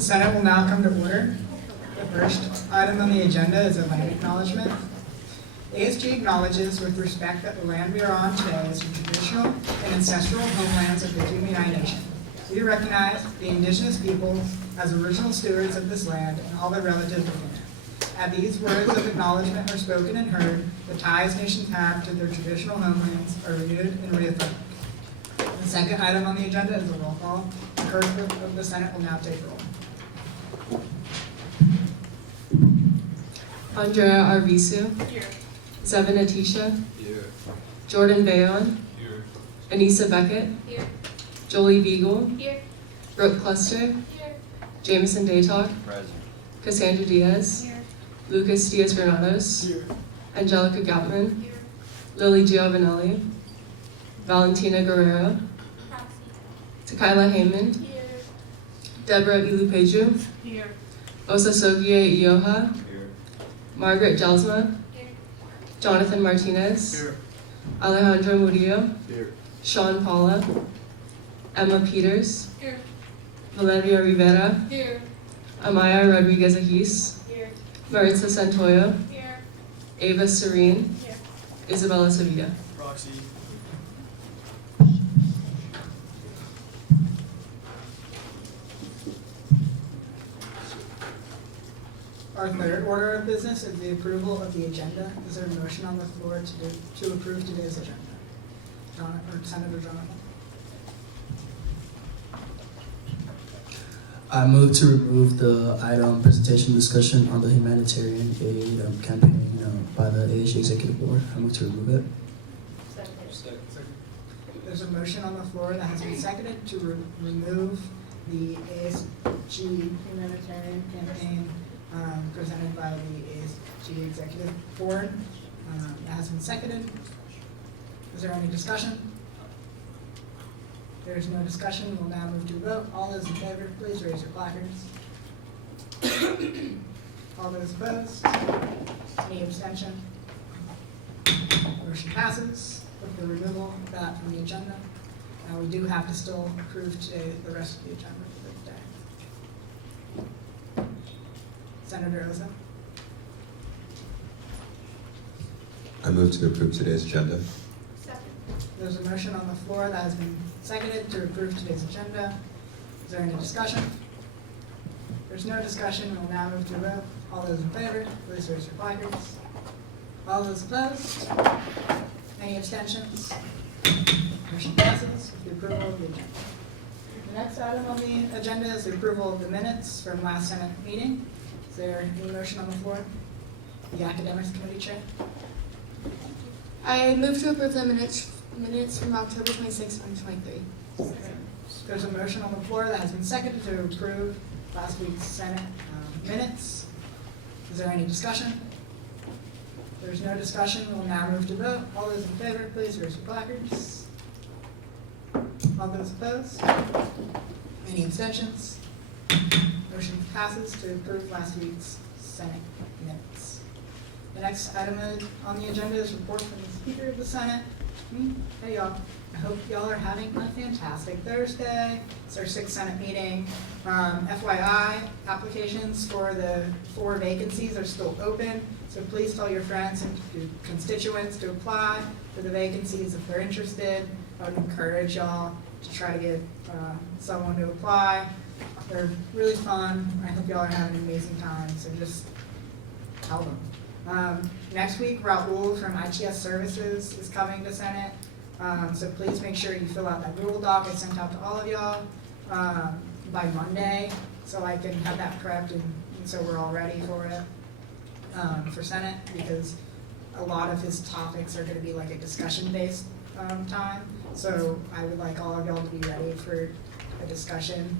The Senate will now come to order. The first item on the agenda is a land acknowledgement. ASG acknowledges with respect that the land we are on today is the traditional and ancestral homelands of the Duminai Nation. We recognize the indigenous people as original stewards of this land and all their relatives within it. As these words of acknowledgement are spoken and heard, the ties nations have to their traditional homelands are renewed and reaffirmed. The second item on the agenda is a roll call. The clerk of the Senate will now take roll. Andrea Arvisu. Here. Zevin Atisha. Here. Jordan Bayon. Here. Anissa Beckett. Here. Jolie Beagle. Here. Brooke Cluster. Here. Jameson Daytalk. Present. Cassandra Diaz. Here. Lucas Diaz-Granados. Here. Angelica Goutman. Here. Lily Giovanelli. Valentina Guerrero. Proxy. Takaila Heyman. Here. Deborah Ilupeju. Here. Osasogie Ioha. Here. Margaret Jelsma. Here. Jonathan Martinez. Here. Alejandro Murillo. Here. Sean Paula. Emma Peters. Here. Valeria Rivera. Here. Amaya Rodriguez Ajis. Here. Maritza Santoyo. Here. Ava Serene. Here. Isabella Sevilla. Proxy. Our third order of business is the approval of the agenda. Is there a motion on the floor to approve today's agenda? Senator Jonathan. I move to remove the item presentation discussion on the humanitarian aid campaign by the ASG Executive Board. I move to remove it. There's a motion on the floor that has been seconded to remove the ASG humanitarian campaign presented by the ASG Executive Board. That has been seconded. Is there any discussion? There is no discussion. We'll now move to a vote. All those in favor, please raise your placards. All those opposed? Any abstention? Motion passes with the removal of that from the agenda. Now we do have to still approve today the rest of the agenda for the day. Senator Oza. I move to approve today's agenda. Second. There's a motion on the floor that has been seconded to approve today's agenda. Is there any discussion? There's no discussion. We'll now move to a vote. All those in favor, please raise your placards. All those opposed? Any abstentions? Motion passes with the approval of the agenda. The next item on the agenda is the approval of the minutes from last Senate meeting. Is there any motion on the floor? The Academics Committee Chair. I move to approve the minutes from October 26, 2023. There's a motion on the floor that has been seconded to approve last week's Senate minutes. Is there any discussion? There's no discussion. We'll now move to vote. All those in favor, please raise your placards. All those opposed? Any abstentions? Motion passes to approve last week's Senate minutes. The next item on the agenda is report from the Speaker of the Senate. Hey y'all, I hope y'all are having a fantastic Thursday. It's our 6th Senate meeting. FYI, applications for the 4 vacancies are still open, so please tell your friends and your constituents to apply for the vacancies if they're interested. I would encourage y'all to try to get someone to apply. They're really fun. I hope y'all are having an amazing time, so just tell them. Next week, Raul from ITS Services is coming to Senate, so please make sure you fill out that Google Doc I sent out to all of y'all by Monday, so I can have that prepped and so we're all ready for it for Senate, because a lot of his topics are going to be like a discussion-based time, so I would like all of y'all to be ready for a discussion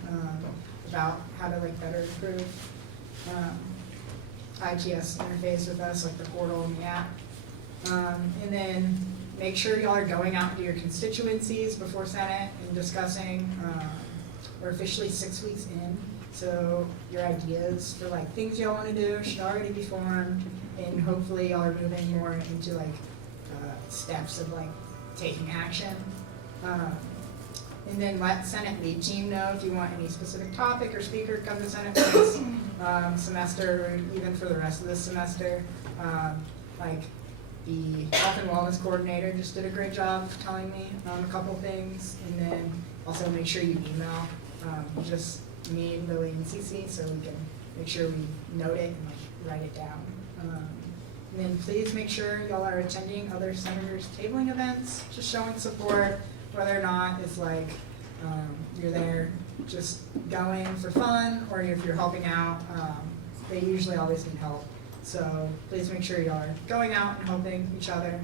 about how to better improve ITS interface with us, like the portal and the app. And then make sure y'all are going out into your constituencies before Senate and discussing. We're officially 6 weeks in, so your ideas for things y'all want to do should already be formed, and hopefully y'all are moving more into steps of taking action. And then let Senate lead team know if you want any specific topic or speaker to come to Senate this semester, or even for the rest of this semester. Like the health and wellness coordinator just did a great job telling me a couple things. And then also make sure you email just me, Lily, and Cece, so we can make sure we note it and like write it down. And then please make sure y'all are attending other senators' tabling events, just showing support, whether or not it's like you're there just going for fun, or if you're helping out. They usually always need help. So please make sure y'all are going out and helping each other.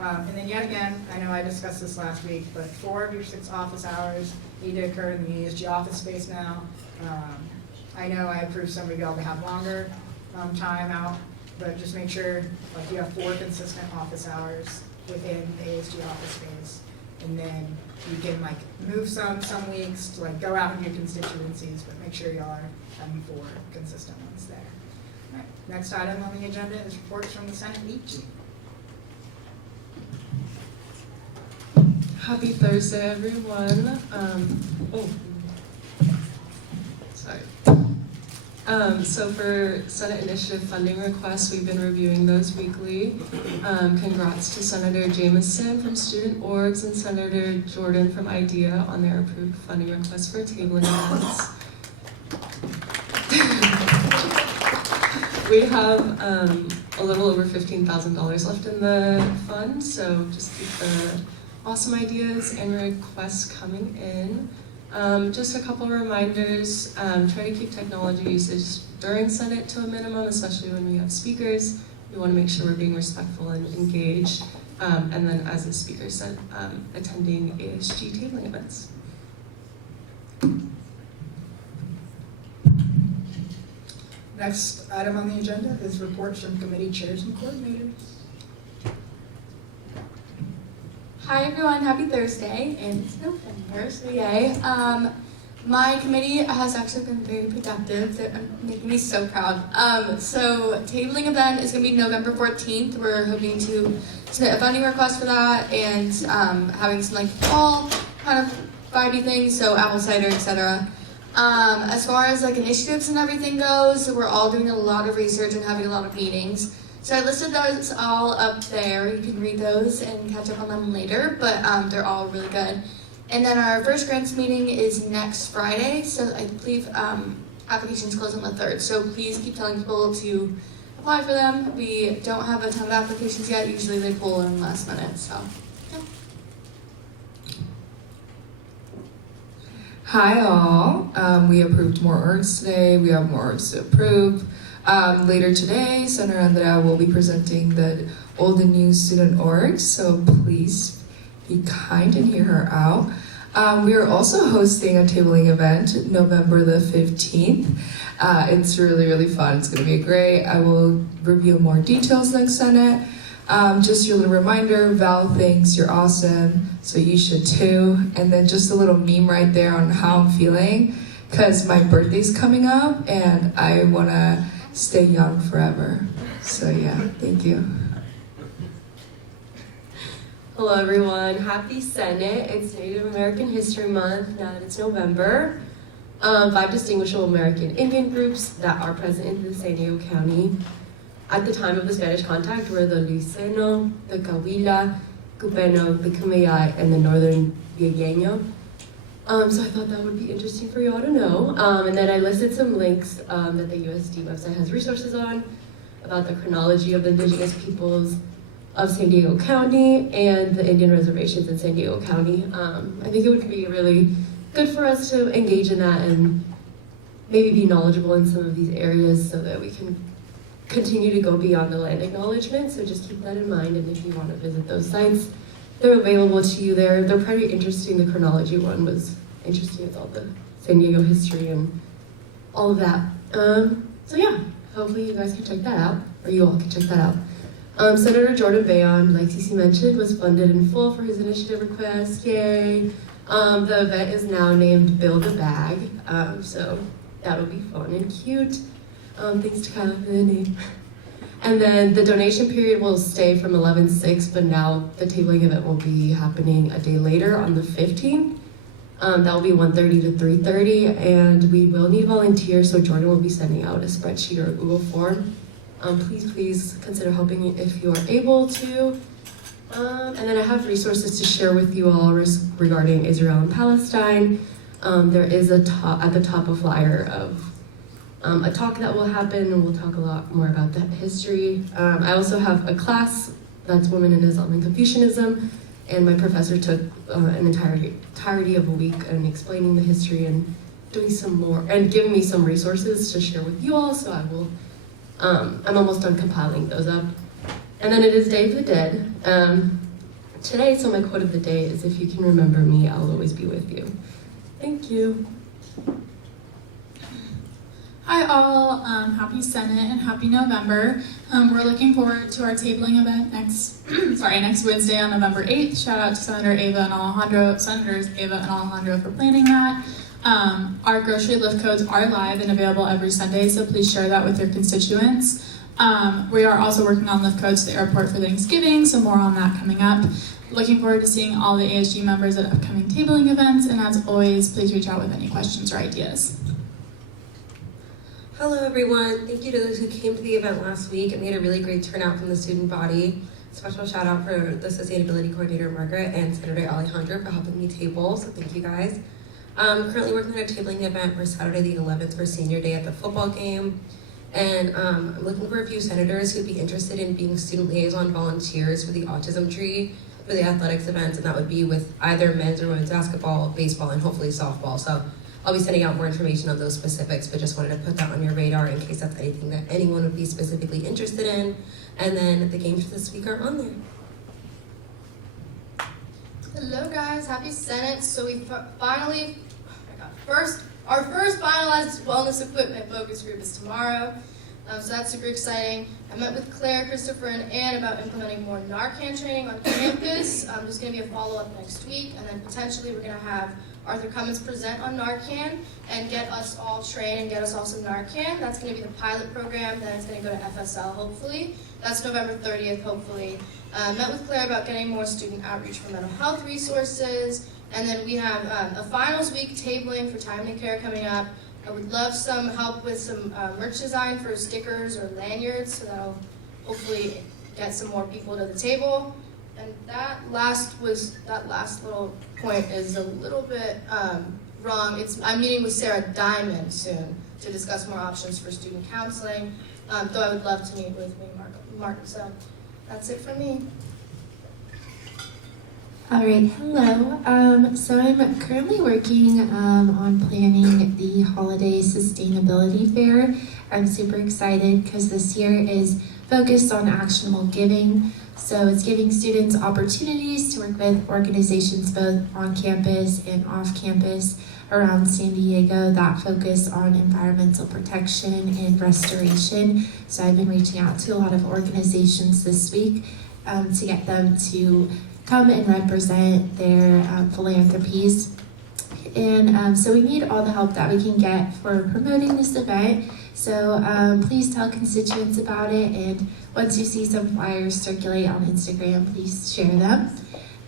And then yet again, I know I discussed this last week, but 4 of your 6 office hours need to occur in the ASG office space now. I know I approved some of y'all to have longer time out, but just make sure like you have 4 consistent office hours within the ASG office space. And then you can like move some weeks to like go out in your constituencies, but make sure y'all are having 4 consistent ones there. All right, next item on the agenda is reports from the Senate lead team. Happy Thursday, everyone. Sorry. So for Senate initiative funding requests, we've been reviewing those weekly. Congrats to Senator Jamison from Student Orgs and Senator Jordan from IDEA on their approved funding requests for tabling events. We have a little over $15,000 left in the fund, so just keep the awesome ideas and requests coming in. Just a couple reminders, try to keep technology usage during Senate to a minimum, especially when we have speakers. We want to make sure we're being respectful and engaged. And then as the speaker said, attending ASG tabling events. Next item on the agenda is reports from committee chairs and coordinators. Hi everyone, happy Thursday, and it's November, so yay. My committee has actually been very productive. They're making me so proud. So tabling event is going to be November 14th. We're hoping to submit a funding request for that, and having some like fall kind of vibey things, so apple cider, etc. As far as like initiatives and everything goes, we're all doing a lot of research and having a lot of meetings. So I listed those all up there. You can read those and catch up on them later, but they're all really good. And then our first grants meeting is next Friday, so I believe applications close on the 3rd. So please keep telling people to apply for them. We don't have a ton of applications yet. Usually they pull in last minute, so. Yeah. Hi all, we approved more orgs today. We have more orgs to approve. Later today, Senator Andrea will be presenting the old and new student orgs, so please be kind and hear her out. We are also hosting a tabling event November the 15th. It's really fun. It's going to be great. I will reveal more details next Senate. Just your little reminder, Val thinks you're awesome, so you should too. And then just a little meme right there on how I'm feeling, because my birthday's coming up and I want to stay young forever. So yeah, thank you. Hello everyone, happy Senate. It's Native American History Month, now that it's November. 5 distinguishable American Indian groups that are present in the San Diego County. At the time of the Spanish contact were the Luiseno, the Cahuilla, Cupeno, the Kumeyaay, and the Northern Viegueño. So I thought that would be interesting for you all to know. And then I listed some links that the USD website has resources on about the chronology of the indigenous peoples of San Diego County and the Indian reservations in San Diego County. I think it would be really good for us to engage in that and maybe be knowledgeable in some of these areas so that we can continue to go beyond the land acknowledgement. So just keep that in mind, and if you want to visit those sites, they're available to you there. They're pretty interesting. The chronology one was interesting with all the San Diego history and all of that. So yeah, hopefully you guys can check that out, or you all can check that out. Senator Jordan Bayon, like Cece mentioned, was funded in full for his initiative request. Yay! The event is now named Build a Bag, so that'll be fun and cute. Thanks to Kyla for the name. And then the donation period will stay from 11/6, but now the tabling event will be happening a day later on the 15th. That will be 1:30 to 3:30, and we will need volunteers, so Jordan will be sending out a spreadsheet or a Google form. Please consider helping if you are able to. And then I have resources to share with you all regarding Israel and Palestine. There is at the top a flyer of a talk that will happen, and we'll talk a lot more about that history. I also have a class that's Women in Islam and Confucianism, and my professor took an entirety of a week in explaining the history and doing some more, and giving me some resources to share with you all, so I will, I'm almost done compiling those up. And then it is Day of the Dead. Today, so my quote of the day is, if you can remember me, I'll always be with you. Thank you. Hi all, happy Senate and happy November. We're looking forward to our tabling event next Wednesday on November 8th. Shout out to Senators Ava and Alejandro for planning that. Our grocery lift codes are live and available every Sunday, so please share that with your constituents. We are also working on lift codes to the airport for Thanksgiving, so more on that coming up. Looking forward to seeing all the ASG members at upcoming tabling events, and as always, please reach out with any questions or ideas. Hello everyone, thank you to those who came to the event last week, and we had a really great turnout from the student body. Special shout out for the Sustainability Coordinator Margaret and Senator Alejandro for helping me table, so thank you guys. Currently working on a tabling event for Saturday the 11th for senior day at the football game. And I'm looking for a few senators who'd be interested in being student liaison volunteers for the autism tree for the athletics events, and that would be with either men's or women's basketball, baseball, and hopefully softball. So I'll be sending out more information on those specifics, but just wanted to put that on your radar in case that's anything that anyone would be specifically interested in. And then the games for this week are on there. Hello guys, happy Senate. So we finally, our first finalized wellness equipment focus group is tomorrow. So that's super exciting. I met with Claire, Christopher, and Ann about implementing more Narcan training on campus. There's going to be a follow-up next week, and then potentially we're going to have Arthur Cummins present on Narcan and get us all trained and get us all some Narcan. That's going to be the pilot program, then it's going to go to FSL hopefully. That's November 30th hopefully. Met with Claire about getting more student outreach for mental health resources, and then we have a finals week tabling for timely care coming up. I would love some help with some merch design for stickers or lanyards, so that'll hopefully get some more people to the table. And that last little point is a little bit wrong. I'm meeting with Sarah Diamond soon to discuss more options for student counseling, though I would love to meet with Mark. So that's it from me. All right, hello. So I'm currently working on planning the holiday sustainability fair. I'm super excited because this year is focused on actionable giving. So it's giving students opportunities to work with organizations both on campus and off campus around San Diego that focus on environmental protection and restoration. So I've been reaching out to a lot of organizations this week to get them to come and represent their philanthropies. And so we need all the help that we can get for promoting this event. So please tell constituents about it, and once you see some flyers circulate on Instagram, please share them.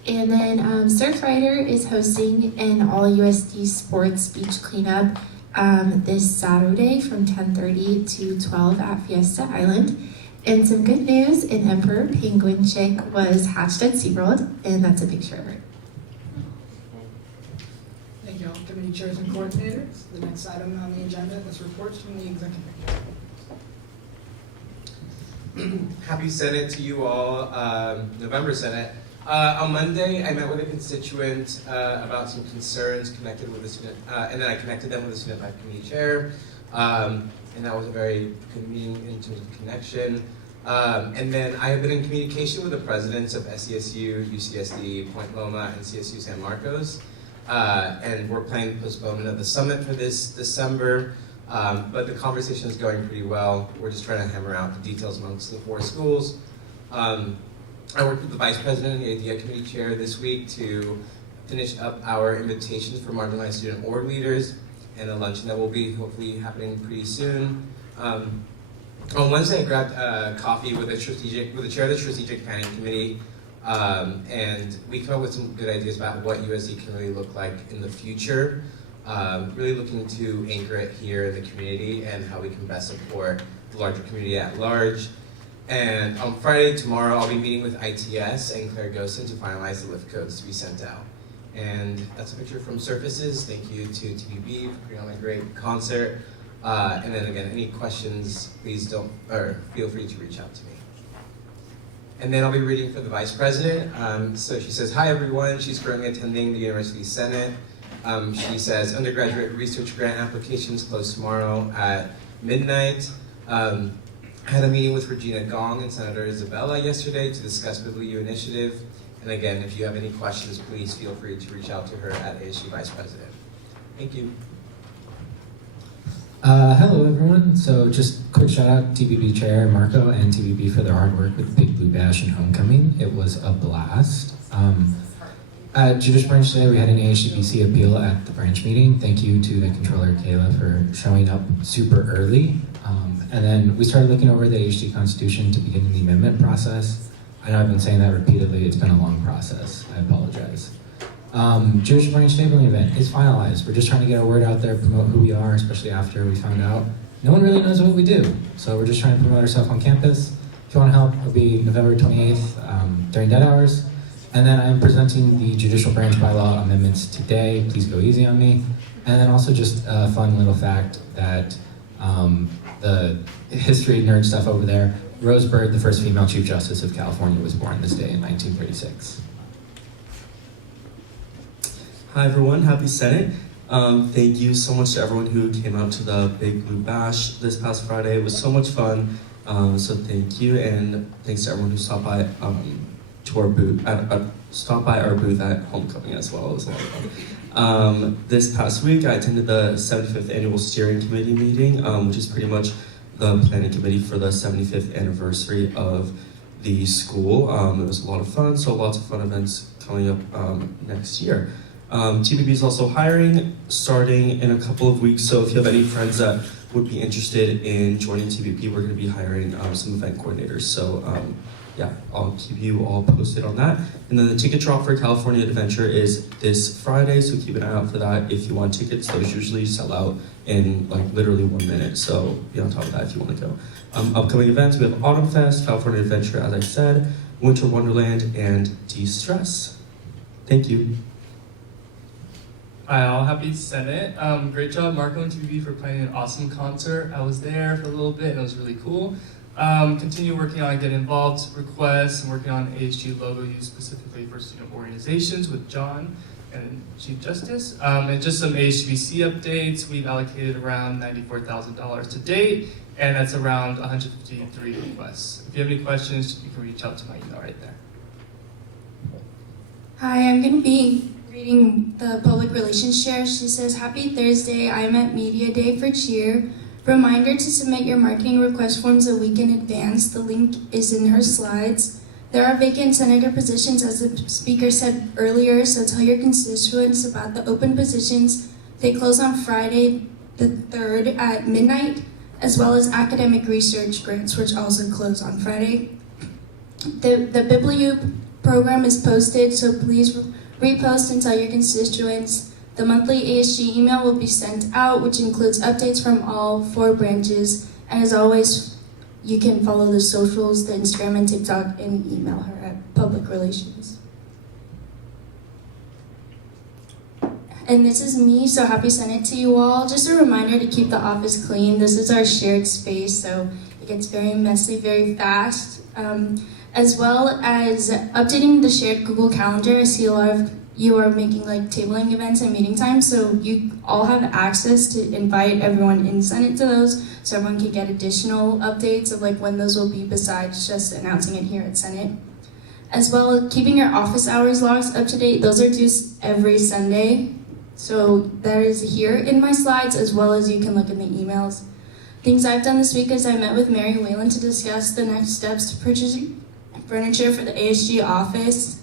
And then Surfrider is hosting an all-USD sports beach cleanup this Saturday from 10:30 to 12 at Fiesta Island. And some good news, an emperor penguin chick was hatched at SeaWorld, and that's a picture of her. Thank you all, committee chairs and coordinators. The next item on the agenda is reports from the executive. Happy Senate to you all, November Senate. On Monday, I met with a constituent about some concerns connected with the student, and then I connected them with the student life committee chair. And that was a very good meeting in terms of connection. And then I have been in communication with the presidents of SESU, UCSD, Point Loma, and CSU San Marcos. And we're planning postponement of the summit for this December. But the conversation is going pretty well. We're just trying to hammer out the details amongst the 4 schools. I worked with the vice president and the IDEA committee chair this week to finish up our invitations for marginalized student org leaders and a luncheon that will be hopefully happening pretty soon. On Wednesday, I grabbed coffee with the chair of the strategic planning committee And we come up with some good ideas about what USD can really look like in the future. Really looking to anchor it here in the community and how we can best support the larger community at large. And on Friday, tomorrow, I'll be meeting with ITS and Claire Gosen to finalize the lift codes to be sent out. And that's a picture from Surfaces. Thank you to TBB for putting on a great concert. And then again, any questions, please feel free to reach out to me. And then I'll be reading for the Vice President. So she says, hi everyone, she's currently attending the University Senate. She says, undergraduate research grant applications close tomorrow at midnight. I had a meeting with Regina Gong and Senator Isabella yesterday to discuss BibliU initiative. And again, if you have any questions, please feel free to reach out to her at ASG Vice President. Thank you. Hello everyone. So just quick shout out TBB Chair Marco and TBB for their hard work with Big Blue Bash and Homecoming. It was a blast. At Judicial Branch today, we had an AHCBC appeal at the branch meeting. Thank you to the controller Kayla for showing up super early. And then we started looking over the AHC Constitution to begin the amendment process. I know I've been saying that repeatedly. It's been a long process. I apologize. Judicial Branch Tabling event is finalized. We're just trying to get our word out there, promote who we are, especially after we found out no one really knows what we do. So we're just trying to promote ourselves on campus. If you want to help, it'll be November 28th during dead hours. And then I'm presenting the Judicial Branch bylaw amendments today. Please go easy on me. And then also just a fun little fact that the history nerd stuff over there, Rose Bird, the first female Chief Justice of California, was born this day in 1936. Hi everyone, happy Senate. Thank you so much to everyone who came out to the Big Blue Bash this past Friday. It was so much fun, so thank you, and thanks to everyone who stopped by to our booth, stopped by our booth at Homecoming as well. It was a lot of fun. This past week, I attended the 75th Annual Steering Committee meeting, which is pretty much the planning committee for the 75th anniversary of the school. It was a lot of fun, so lots of fun events coming up next year. TBB is also hiring, starting in a couple of weeks, so if you have any friends that would be interested in joining TBB, we're going to be hiring some event coordinators. So yeah, I'll keep you all posted on that. And then the ticket drop for California Adventure is this Friday, so keep an eye out for that if you want tickets. Those usually sell out in like literally 1 minute, so be on top of that if you want to go. Upcoming events, we have Autumn Fest, California Adventure, as I said, Winter Wonderland, and De-Stress. Thank you. Hi all, happy Senate. Great job Marco and TBB for planning an awesome concert. I was there for a little bit and it was really cool. Continue working on Get Involved requests and working on ASG logo use specifically for student organizations with John and Chief Justice. And just some AHBC updates. We've allocated around $94,000 to date, and that's around 153 requests. If you have any questions, you can reach out to my email right there. Hi, I'm going to be reading the public relations chair. She says, happy Thursday, I'm at Media Day for Cheer. Reminder to submit your marketing request forms a week in advance. The link is in her slides. There are vacant senator positions, as the speaker said earlier, so tell your constituents about the open positions. They close on Friday the 3rd at midnight, as well as academic research grants, which also close on Friday. The BibliU program is posted, so please repost and tell your constituents. The monthly ASG email will be sent out, which includes updates from all 4 branches. And as always, you can follow the socials, the Instagram and TikTok, and email her at Public Relations. And this is me, so happy Senate to you all. Just a reminder to keep the office clean. This is our shared space, so it gets very messy very fast. As well as updating the shared Google Calendar. I see a lot of you are making like tabling events and meeting times, so you all have access to invite everyone in Senate to those, so everyone can get additional updates of like when those will be besides just announcing it here at Senate. As well, keeping your office hours logs up to date. Those are due every Sunday, so that is here in my slides, as well as you can look in the emails. Things I've done this week is I met with Mary Whalen to discuss the next steps to purchasing furniture for the ASG office.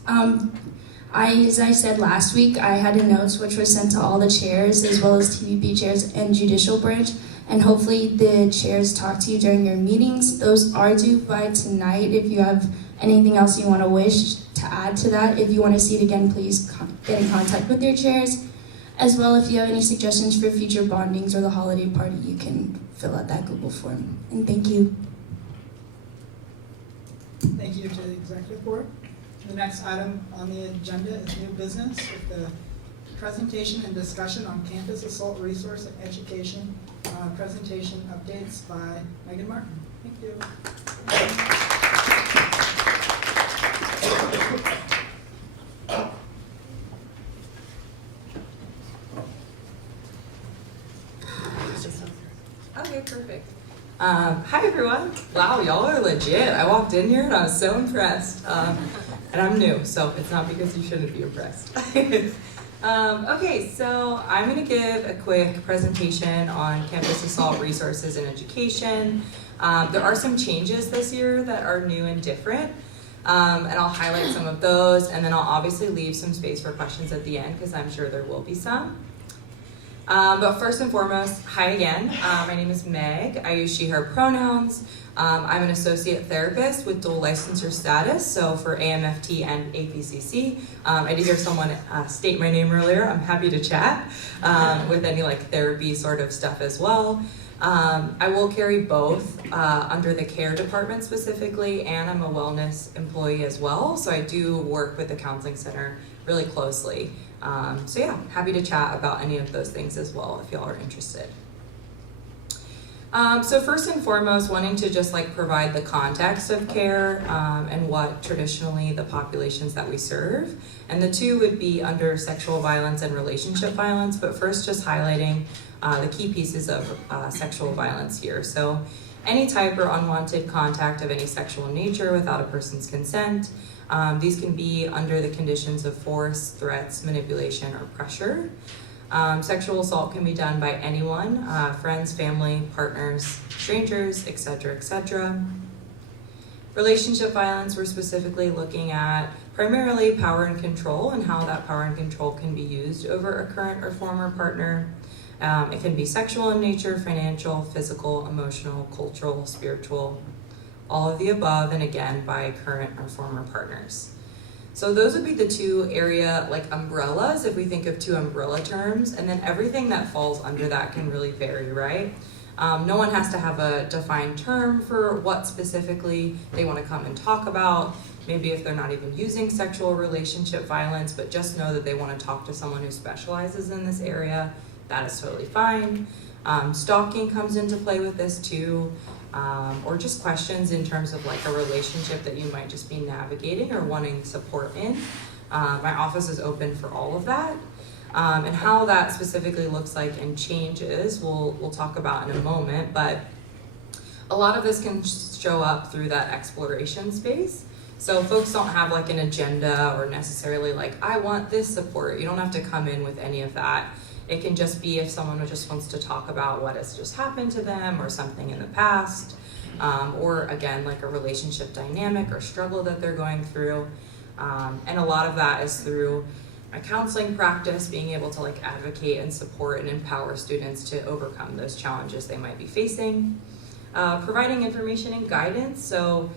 As I said last week, I had a note which was sent to all the chairs, as well as TVP chairs and judicial branch, and hopefully the chairs talk to you during your meetings. Those are due by tonight if you have anything else you want to wish to add to that. If you want to see it again, please get in contact with your chairs. As well, if you have any suggestions for future bondings or the holiday party, you can fill out that Google form. And thank you. Thank you to the executive board. The next item on the agenda is new business with the presentation and discussion on campus assault resource and education. Presentation updates by Megan Martin. Thank you. Okay, perfect. Hi everyone. Wow, y'all are legit. I walked in here and I was so impressed. And I'm new, so it's not because you shouldn't be impressed. Okay, so I'm going to give a quick presentation on campus assault resources and education. There are some changes this year that are new and different, and I'll highlight some of those, and then I'll obviously leave some space for questions at the end because I'm sure there will be some. But first and foremost, hi again. My name is Meg. I use she, her pronouns. I'm an associate therapist with dual licensure status, so for AMFT and APCC. I did hear someone state my name earlier. I'm happy to chat with any therapy sort of stuff as well. I will carry both under the care department specifically, and I'm a wellness employee as well, so I do work with the counseling center really closely. So yeah, happy to chat about any of those things as well if y'all are interested. So first and foremost, wanting to just provide the context of care and what traditionally the populations that we serve. And the two would be under sexual violence and relationship violence, but first just highlighting the key pieces of sexual violence here. So any type or unwanted contact of any sexual nature without a person's consent. These can be under the conditions of force, threats, manipulation, or pressure. Sexual assault can be done by anyone, friends, family, partners, strangers, etc., etc. Relationship violence, we're specifically looking at primarily power and control and how that power and control can be used over a current or former partner. It can be sexual in nature, financial, physical, emotional, cultural, spiritual, all of the above, and again, by current or former partners. So those would be the two area umbrellas if we think of two umbrella terms, and then everything that falls under that can really vary, right? No one has to have a defined term for what specifically they want to come and talk about. Maybe if they're not even using sexual relationship violence, but just know that they want to talk to someone who specializes in this area, that is totally fine. Stalking comes into play with this too. Or just questions in terms of a relationship that you might just be navigating or wanting support in. My office is open for all of that. And how that specifically looks like and changes, we'll talk about in a moment, but a lot of this can show up through that exploration space. So folks don't have an agenda or necessarily I want this support. You don't have to come in with any of that. It can just be if someone just wants to talk about what has just happened to them or something in the past, or again, a relationship dynamic or struggle that they're going through. And a lot of that is through my counseling practice, being able to advocate and support and empower students to overcome those challenges they might be facing. Providing information and guidance. So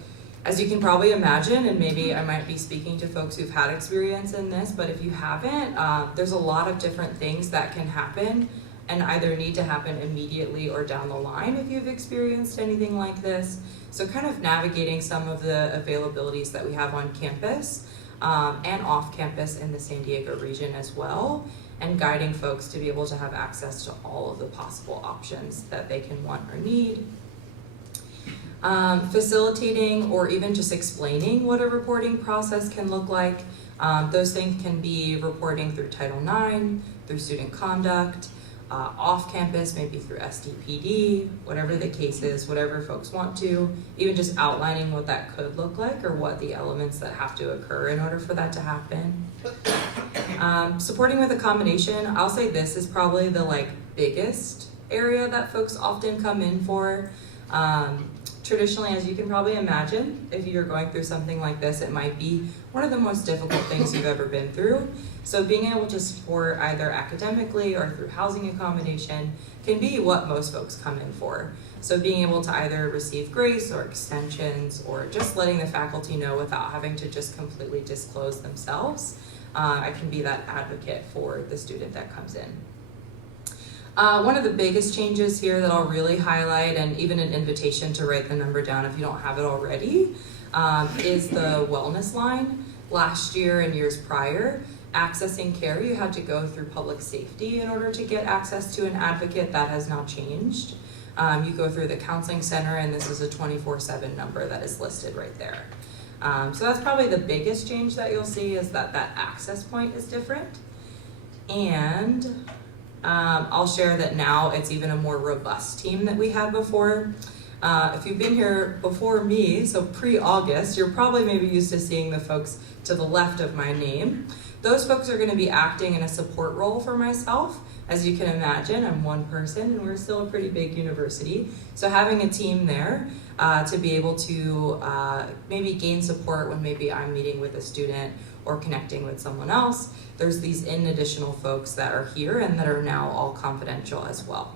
as you can probably imagine, and maybe I might be speaking to folks who've had experience in this, but if you haven't, there's a lot of different things that can happen and either need to happen immediately or down the line if you've experienced anything like this. So kind of navigating some of the availabilities that we have on campus and off campus in the San Diego region as well, and guiding folks to be able to have access to all of the possible options that they can want or need. Facilitating or even just explaining what a reporting process can look like. Those things can be reporting through Title IX, through student conduct, off campus, maybe through SDPD, whatever the case is, whatever folks want to, even just outlining what that could look like or what the elements that have to occur in order for that to happen. Supporting with accommodation, I'll say this is probably the biggest area that folks often come in for. Traditionally, as you can probably imagine, if you're going through something like this, it might be one of the most difficult things you've ever been through. So being able to support either academically or through housing accommodation can be what most folks come in for. So being able to either receive grace or extensions or just letting the faculty know without having to just completely disclose themselves, I can be that advocate for the student that comes in. One of the biggest changes here that I'll really highlight, and even an invitation to write the number down if you don't have it already, is the wellness line. Last year and years prior, accessing care, you had to go through public safety in order to get access to an advocate. That has now changed. You go through the counseling center, and this is a 24/7 number that is listed right there. So that's probably the biggest change that you'll see, is that that access point is different. And I'll share that now it's even a more robust team that we had before. If you've been here before me, so pre-August, you're probably maybe used to seeing the folks to the left of my name. Those folks are going to be acting in a support role for myself. As you can imagine, I'm one person and we're still a pretty big university. So having a team there to be able to maybe gain support when maybe I'm meeting with a student or connecting with someone else, there's these additional folks that are here and that are now all confidential as well.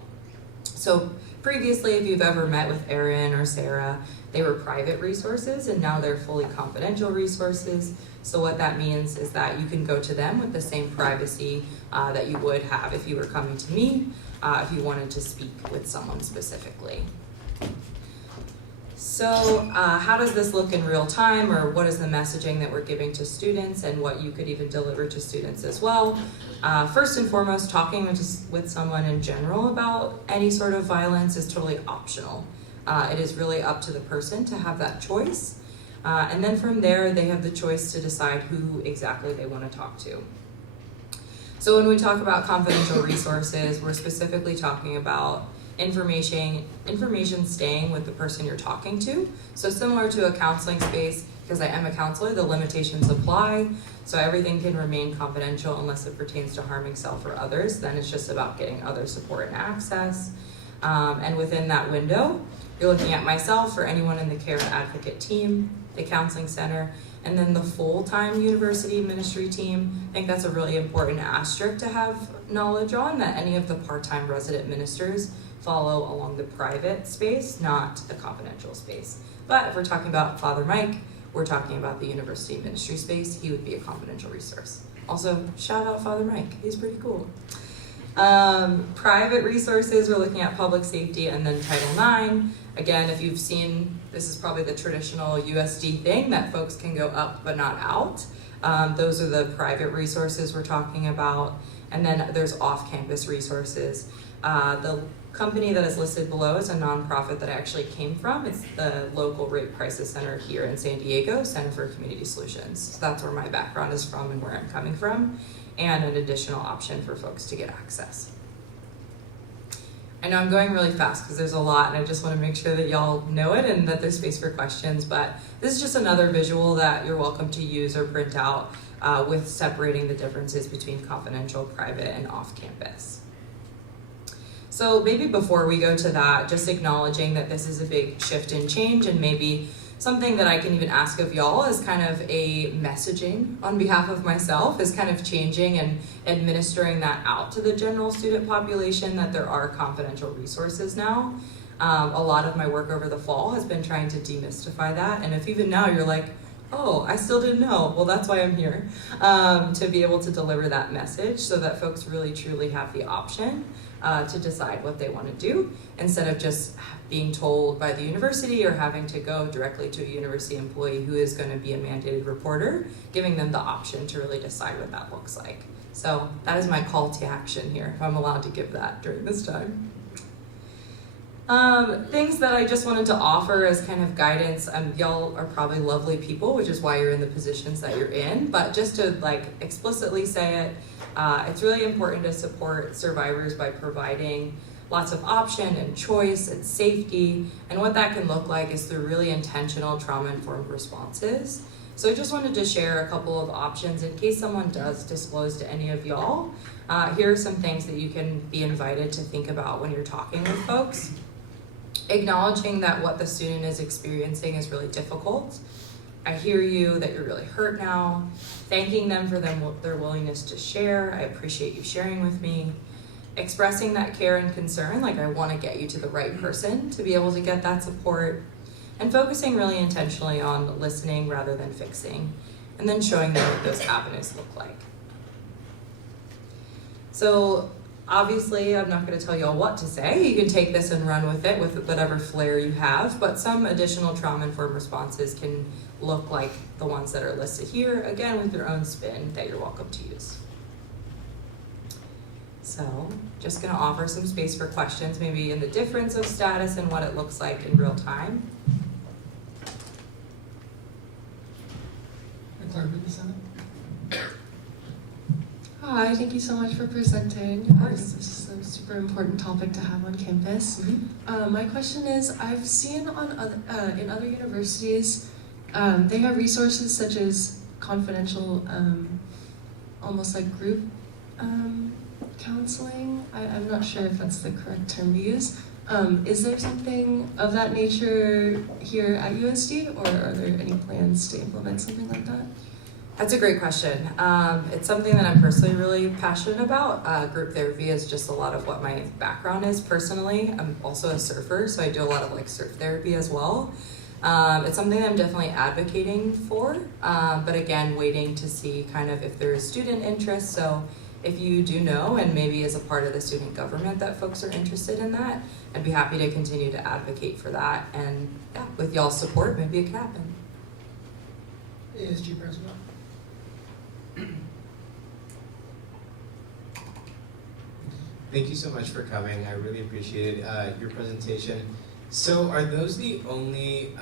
So previously, if you've ever met with Erin or Sarah, they were private resources and now they're fully confidential resources. So what that means is that you can go to them with the same privacy that you would have if you were coming to me, if you wanted to speak with someone specifically. So how does this look in real time, or what is the messaging that we're giving to students and what you could even deliver to students as well? First and foremost, talking with someone in general about any sort of violence is totally optional. It is really up to the person to have that choice. And then from there, they have the choice to decide who exactly they want to talk to. So when we talk about confidential resources, we're specifically talking about information staying with the person you're talking to. So similar to a counseling space, because I am a counselor, the limitations apply. So everything can remain confidential unless it pertains to harming self or others. Then it's just about getting other support and access. And within that window, you're looking at myself or anyone in the care advocate team, the counseling center, and then the full-time university ministry team. I think that's a really important asterisk to have knowledge on, that any of the part-time resident ministers follow along the private space, not the confidential space. But if we're talking about Father Mike, we're talking about the university ministry space, he would be a confidential resource. Also, shout out Father Mike, he's pretty cool. Private resources, we're looking at public safety and then Title IX. Again, if you've seen, this is probably the traditional USD thing that folks can go up but not out. Those are the private resources we're talking about. And then there's off-campus resources. The company that is listed below is a nonprofit that I actually came from. It's the local rape crisis center here in San Diego, Center for Community Solutions. So that's where my background is from and where I'm coming from, and an additional option for folks to get access. I know I'm going really fast because there's a lot and I just want to make sure that y'all know it and that there's space for questions, but this is just another visual that you're welcome to use or print out with separating the differences between confidential, private, and off-campus. So maybe before we go to that, just acknowledging that this is a big shift and change, and maybe something that I can even ask of y'all as kind of a messaging on behalf of myself is kind of changing and administering that out to the general student population, that there are confidential resources now. A lot of my work over the fall has been trying to demystify that, and if even now you're like, oh, I still didn't know, well that's why I'm here, to be able to deliver that message so that folks really truly have the option to decide what they want to do, instead of just being told by the university or having to go directly to a university employee who is going to be a mandated reporter, giving them the option to really decide what that looks like. So that is my call to action here, if I'm allowed to give that during this time. Things that I just wanted to offer as kind of guidance, y'all are probably lovely people, which is why you're in the positions that you're in, but just to like explicitly say it, it's really important to support survivors by providing lots of option and choice and safety, and what that can look like is through really intentional trauma-informed responses. So I just wanted to share a couple of options in case someone does disclose to any of y'all. Here are some things that you can be invited to think about when you're talking with folks. acknowledging that what the student is experiencing is really difficult. I hear you that you're really hurt now. Thanking them for their willingness to share. I appreciate you sharing with me. Expressing that care and concern, like I want to get you to the right person to be able to get that support. And focusing really intentionally on listening rather than fixing. And then showing them what those avenues look like. So obviously, I'm not going to tell you all what to say. You can take this and run with it with whatever flair you have, but some additional trauma-informed responses can look like the ones that are listed here, again with your own spin that you're welcome to use. So, just going to offer some space for questions, maybe in the difference of status and what it looks like in real time. The clerk of the Senate. Hi, thank you so much for presenting. This is a super important topic to have on campus. My question is, I've seen on in other universities, they have resources such as confidential, almost like group counseling. I'm not sure if that's the correct term to use. Is there something of that nature here at USD, or are there any plans to implement something like that? That's a great question. It's something that I'm personally really passionate about. Group therapy is just a lot of what my background is personally. I'm also a surfer, so I do a lot of like surf therapy as well. It's something that I'm definitely advocating for, but again, waiting to see kind of if there is student interest. So if you do know, and maybe as a part of the student government that folks are interested in that, I'd be happy to continue to advocate for that. And yeah, with y'all's support, maybe it could happen. ASG President. Thank you so much for coming. I really appreciated your presentation. So are those the only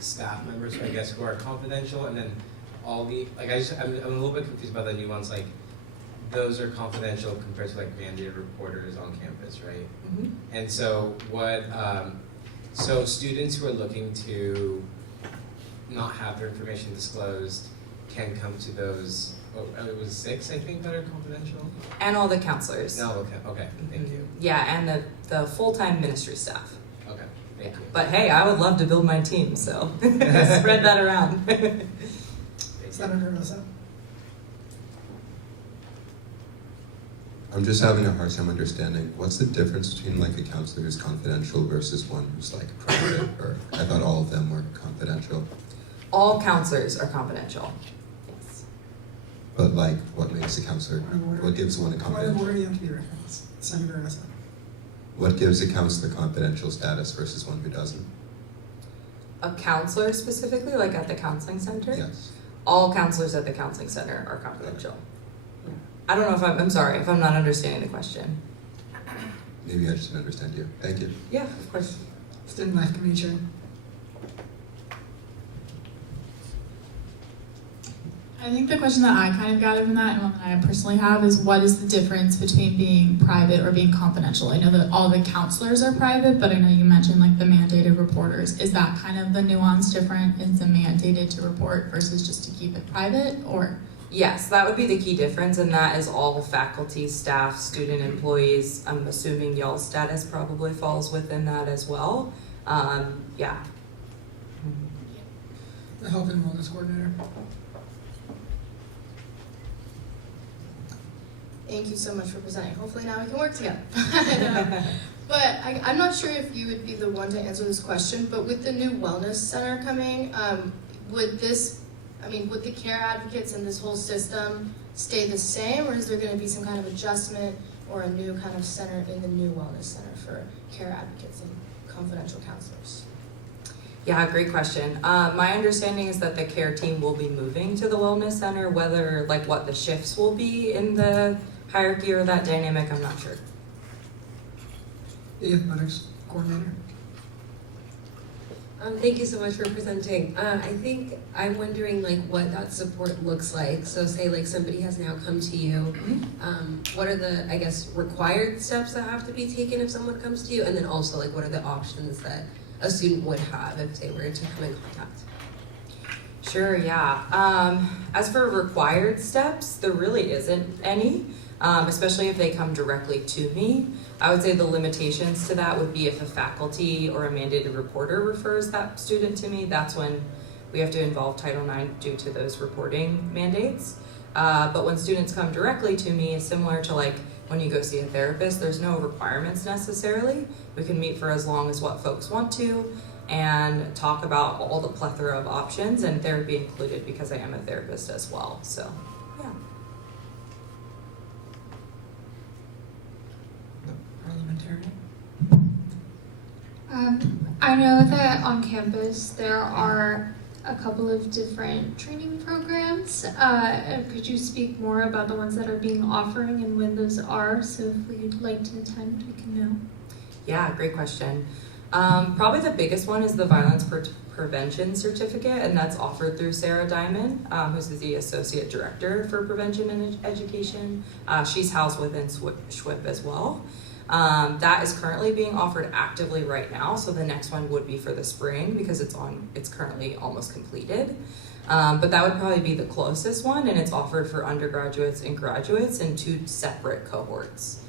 staff members, I guess, who are confidential, and then all the, like, I'm a little bit confused about the nuance, like, those are confidential compared to like mandated reporters on campus, right? Mm-hmm. And so what, so students who are looking to not have their information disclosed can come to those, it was 6, I think, that are confidential? And all the counselors. No, okay, thank you. Yeah, and the full-time ministry staff. Okay, thank you. But hey, I would love to build my team, so spread that around. Senator Rosa. I'm just having a hard time understanding, what's the difference between like a counselor who's confidential versus one who's like private, or I thought all of them were confidential. All counselors are confidential. Yes. But like, what makes a counselor, what gives one a Point of confidential? order, you have to be recognized. Senator Rosa. What gives a counselor confidential status versus one who doesn't? A counselor specifically, like at the counseling center? Yes. All counselors at the counseling center are confidential. I don't know if I'm sorry if I'm not understanding the question. Maybe I just didn't understand you. Thank you. Yeah, of course. Student Life Committee Chair. I think the question that I kind of gathered from that, and one that I personally have, is what is the difference between being private or being confidential? I know that all the counselors are private, but I know you mentioned like the mandated reporters. Is that kind of the nuance different? Is it mandated to report versus just to keep it private, or? Yes, that would be the key difference, and that is all faculty, staff, student employees. I'm assuming y'all's status probably falls within that as well. Yeah. The Health and Wellness Coordinator. Thank you so much for presenting. Hopefully now we can work together. But I'm not sure if you would be the one to answer this question, but with the new wellness center coming, would the care advocates and this whole system stay the same, or is there going to be some kind of adjustment or a new kind of center in the new wellness center for care advocates and confidential counselors? Yeah, great question. My understanding is that the care team will be moving to the wellness center. Whether, like, what the shifts will be in the hierarchy or that dynamic, I'm not sure. The Athletics Coordinator. Thank you so much for presenting. I think I'm wondering like what that support looks like. So say like somebody has now come to you, what are the, I guess, required steps that have to be taken if someone comes to you? And then also like what are the options that a student would have if they were to come in contact? Sure, yeah. As for required steps, there really isn't any. especially if they come directly to me. I would say the limitations to that would be if a faculty or a mandated reporter refers that student to me, that's when we have to involve Title IX due to those reporting mandates. But when students come directly to me, it's similar to like when you go see a therapist, there's no requirements necessarily. We can meet for as long as what folks want to and talk about all the plethora of options, and therapy included because I am a therapist as well, so yeah. Parliamentarian? I know that on campus there are a couple of different training programs. Could you speak more about the ones that are being offered and when those are? So if we'd like to attend, we can know. Yeah, great question. Probably the biggest one is the Violence Prevention Certificate, and that's offered through Sarah Diamond, who's the Associate Director for Prevention and Education. She's housed within SWIP as well. That is currently being offered actively right now, so the next one would be for the spring because it's currently almost completed. But that would probably be the closest one, and it's offered for undergraduates and graduates in 2 separate cohorts.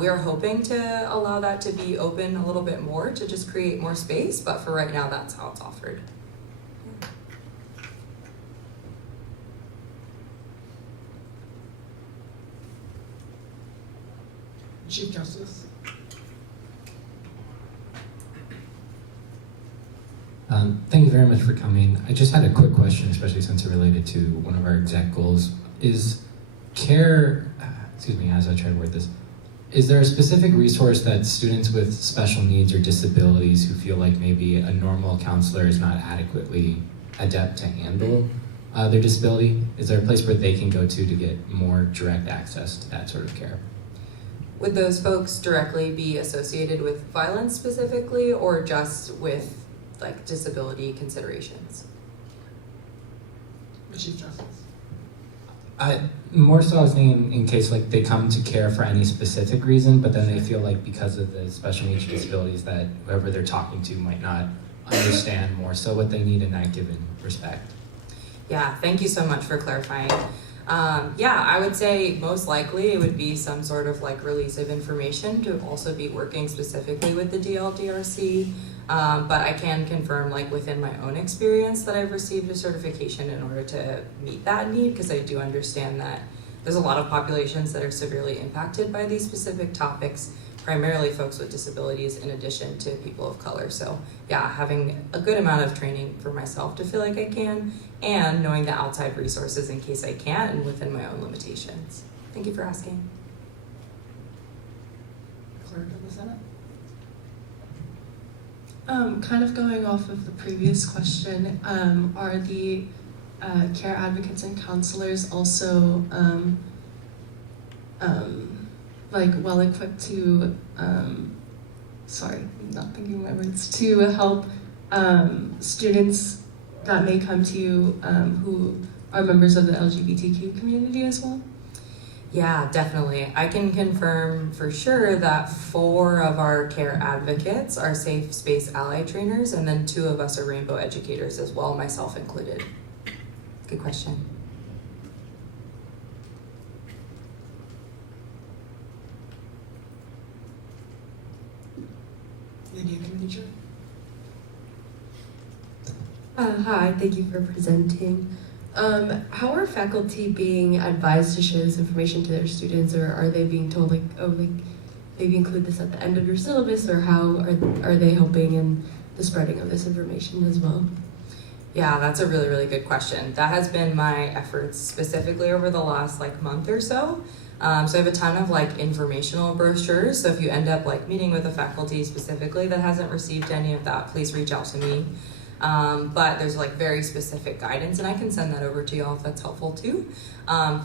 We are hoping to allow that to be open a little bit more to just create more space, but for right now, that's how it's offered. Chief Justice? Thank you very much for coming. I just had a quick question, especially since it related to one of our exec goals. Is care, excuse me, as I try to word this, is there a specific resource that students with special needs or disabilities who feel like maybe a normal counselor is not adequately adept to handle their disability? Is there a place where they can go to get more direct access to that sort of care? Would those folks directly be associated with violence specifically, or just with like disability considerations? Chief Justice? More so I was thinking in case like they come to care for any specific reason, but then they feel like because of the special needs or disabilities that whoever they're talking to might not understand more so what they need in that given respect. Yeah, thank you so much for clarifying. Yeah, I would say most likely it would be some sort of like release of information to also be working specifically with the DLDRC. But I can confirm like within my own experience that I've received a certification in order to meet that need, because I do understand that there's a lot of populations that are severely impacted by these specific topics, primarily folks with disabilities in addition to people of color. So yeah, having a good amount of training for myself to feel like I can, and knowing the outside resources in case I can't and within my own limitations. Thank you for asking. Clerk of the Senate? Kind of going off of the previous question, are the care advocates and counselors also like well equipped to, sorry, I'm not thinking my words, to help students that may come to you who are members of the LGBTQ community as well? Yeah, definitely. I can confirm for sure that 4 of our care advocates are safe space ally trainers, and then 2 of us are rainbow educators as well, myself included. Good question. Indian Committee Chair? Hi, thank you for presenting. How are faculty being advised to share this information to their students, or are they being told like, oh, like maybe include this at the end of your syllabus, or how are they helping in the spreading of this information as well? Yeah, that's a really, really good question. That has been my efforts specifically over the last like month or so. So I have a ton of like informational brochures. So if you end up like meeting with a faculty specifically that hasn't received any of that, please reach out to me. But there's like very specific guidance, and I can send that over to y'all if that's helpful too,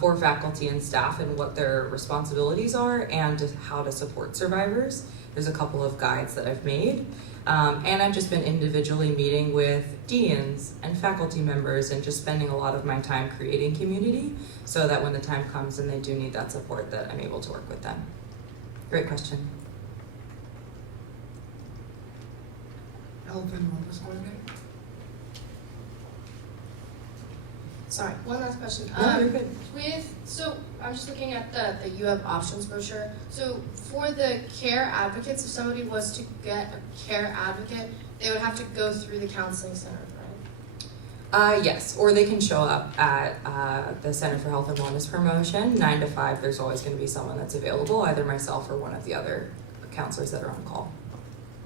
for faculty and staff and what their responsibilities are and just how to support survivors. There's a couple of guides that I've made. And I've just been individually meeting with deans and faculty members and just spending a lot of my time creating community so that when the time comes and they do need that support, that I'm able to work with them. Great question. Health and Wellness Coordinator? Sorry, one last question. No, you're good. So I'm just looking at the You Have Options brochure. So for the care advocates, if somebody was to get a care advocate, they would have to go through the counseling center, right? Yes, or they can show up at the Center for Health and Wellness Promotion, 9 to 5. There's always going to be someone that's available, either myself or one of the other counselors that are on call.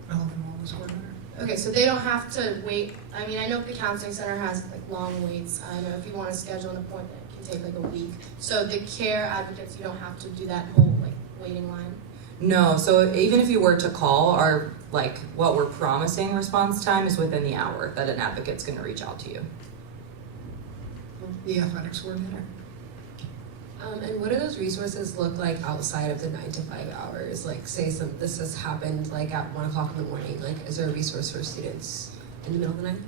Health and wellness coordinator. Okay, so they don't have to wait. I mean, I know the counseling center has like long waits. I know if you want to schedule an appointment, it can take like a week. So the care advocates, you don't have to do that whole like waiting line. No, so even if you were to call, our what we're promising response time is within the hour that an advocate's going to reach out to you. The athletics coordinator. And what do those resources look like outside of the 9 to 5 hours? Like, say this has happened like at 1 o'clock in the morning. Like, is there a resource for students in the middle of the night?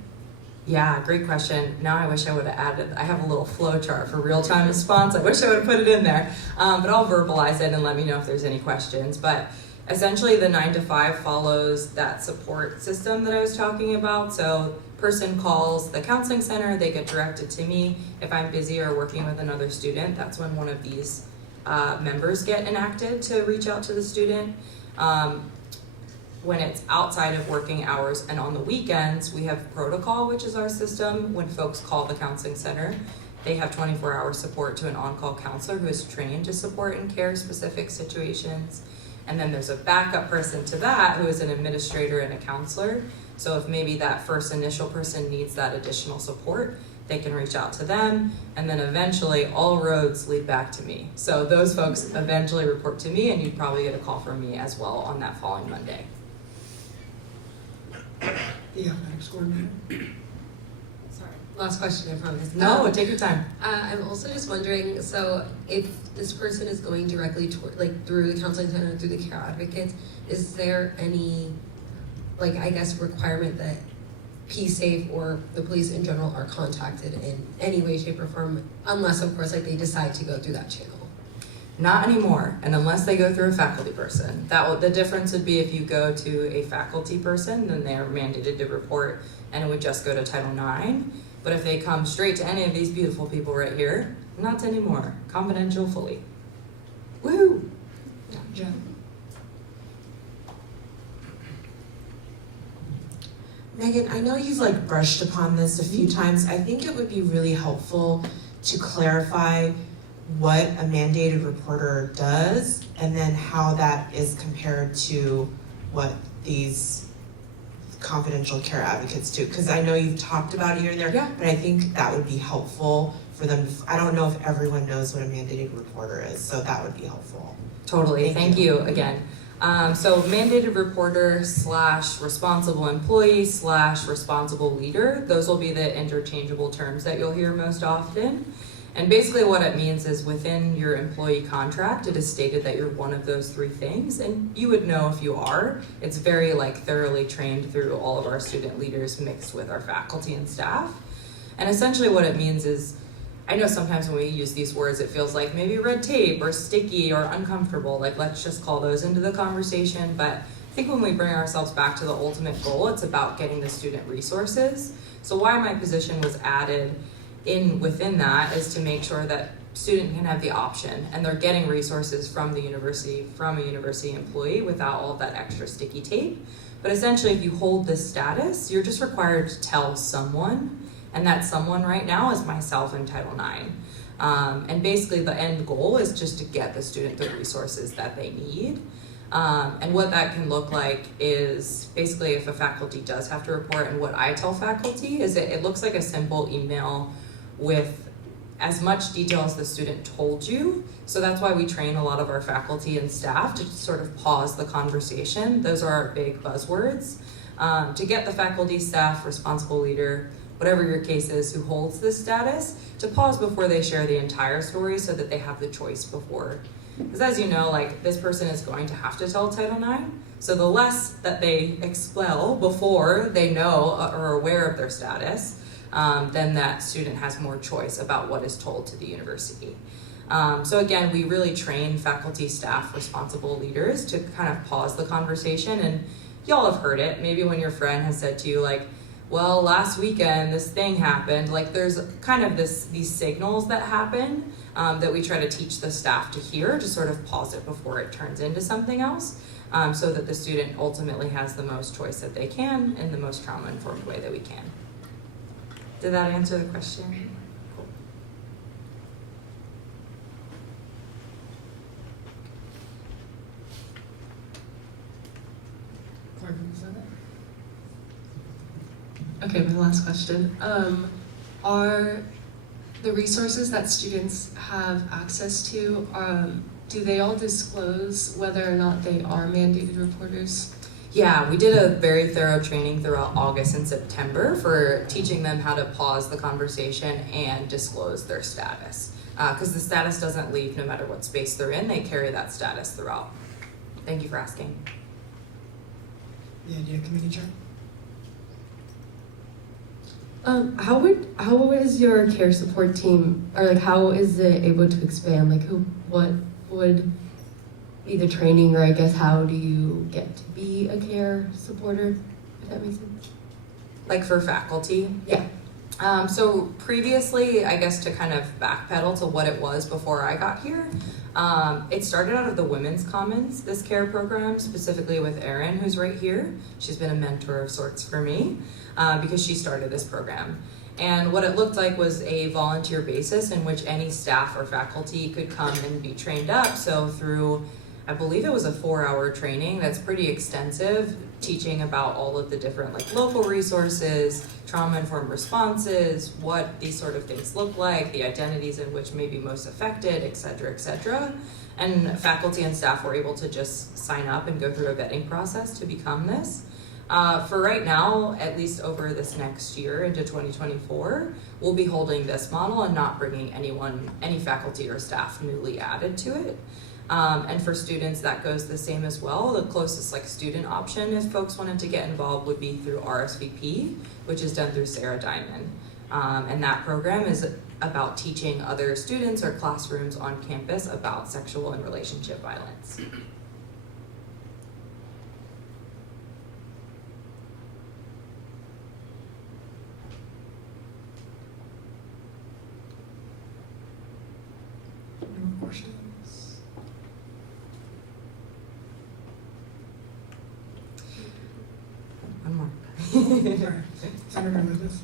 Yeah, great question. Now I wish I would have added, I have a little flow chart for real-time response. I wish I would have put it in there, but I'll verbalize it and let me know if there's any questions. But essentially the 9 to 5 follows that support system that I was talking about. So person calls the counseling center, they get directed to me. If I'm busy or working with another student, that's when one of these members get enacted to reach out to the student. When it's outside of working hours and on the weekends, we have Protocol, which is our system. When folks call the counseling center, they have 24-hour support to an on-call counselor who is trained to support in care-specific situations. And then there's a backup person to that who is an administrator and a counselor. So if maybe that first initial person needs that additional support, they can reach out to them, and then eventually all roads lead back to me. So those folks eventually report to me, and you'd probably get a call from me as well on that following Monday. The athletics coordinator. Sorry, last question, I promise. No, take your time. I'm also just wondering, so if this person is going directly through the counseling center, through the care advocates, is there any, I guess, requirement that PSAFE or the police in general are contacted in any way, shape, or form, unless, of course, they decide to go through that channel? Not anymore, and unless they go through a faculty person. The difference would be if you go to a faculty person, then they're mandated to report, and it would just go to Title IX. But if they come straight to any of these beautiful people right here, not anymore. Confidential fully. Woo! Jen. Megan, I know you've brushed upon this a few times. I think it would be really helpful to clarify what a mandated reporter does and then how that is compared to what these confidential care advocates do. Because I know you've talked about it here and there, yeah, but I think that would be helpful for them. I don't know if everyone knows what a mandated reporter is, so that would be helpful. Totally, thank you again. So mandated reporter / responsible employee / responsible leader, those will be the interchangeable terms that you'll hear most often. And basically what it means is within your employee contract, it is stated that you're one of those three things, and you would know if you are. It's very thoroughly trained through all of our student leaders mixed with our faculty and staff. And essentially what it means is, I know sometimes when we use these words, it feels like maybe red tape or sticky or uncomfortable, let's just call those into the conversation. But I think when we bring ourselves back to the ultimate goal, it's about getting the student resources. So why my position was added within that is to make sure that student can have the option and they're getting resources from the university, from a university employee without all of that extra sticky tape. But essentially if you hold this status, you're just required to tell someone, and that someone right now is myself in Title IX. And basically the end goal is just to get the student the resources that they need. And what that can look like is basically if a faculty does have to report, and what I tell faculty is it looks like a simple email with as much detail as the student told you. So that's why we train a lot of our faculty and staff to sort of pause the conversation. Those are our big buzzwords. To get the faculty, staff, responsible leader, whatever your case is, who holds this status, to pause before they share the entire story so that they have the choice before. Because as you know, this person is going to have to tell Title IX. So the less that they expel before they know or are aware of their status, then that student has more choice about what is told to the university. So again, we really train faculty, staff, responsible leaders to kind of pause the conversation. And y'all have heard it. Maybe when your friend has said to you, well, last weekend this thing happened. Like there's kind of these signals that happen that we try to teach the staff to hear, to sort of pause it before it turns into something else, so that the student ultimately has the most choice that they can in the most trauma-informed way that we can. Did that answer the question? Cool. Clerk of the Senate? Okay, my last question. Are the resources that students have access to, do they all disclose whether or not they are mandated reporters? Yeah, we did a very thorough training throughout August and September for teaching them how to pause the conversation and disclose their status. Because the status doesn't leave no matter what space they're in, they carry that status throughout. Thank you for asking. The idea committee chair? How is your care support team, or like how is it able to expand? Like what would be the training, or I guess how do you get to be a care supporter, if that makes sense? Like for faculty? Yeah. So previously, I guess to kind of backpedal to what it was before I got here, it started out of the Women's Commons, this care program, specifically with Erin, who's right here. She's been a mentor of sorts for me because she started this program. And what it looked like was a volunteer basis in which any staff or faculty could come and be trained up. So through, I believe it was a 4-hour training that's pretty extensive, teaching about all of the different like local resources, trauma-informed responses, what these sort of things look like, the identities in which may be most affected, et cetera, et cetera. And faculty and staff were able to just sign up and go through a vetting process to become this. For right now, at least over this next year into 2024, we'll be holding this model and not bringing any faculty or staff newly added to it. And for students, that goes the same as well. The closest like student option, if folks wanted to get involved, would be through RSVP, which is done through Sarah Diamond. And that program is about teaching other students or classrooms on campus about sexual and relationship violence. Any more questions? One more. Sorry. Senator Lucas?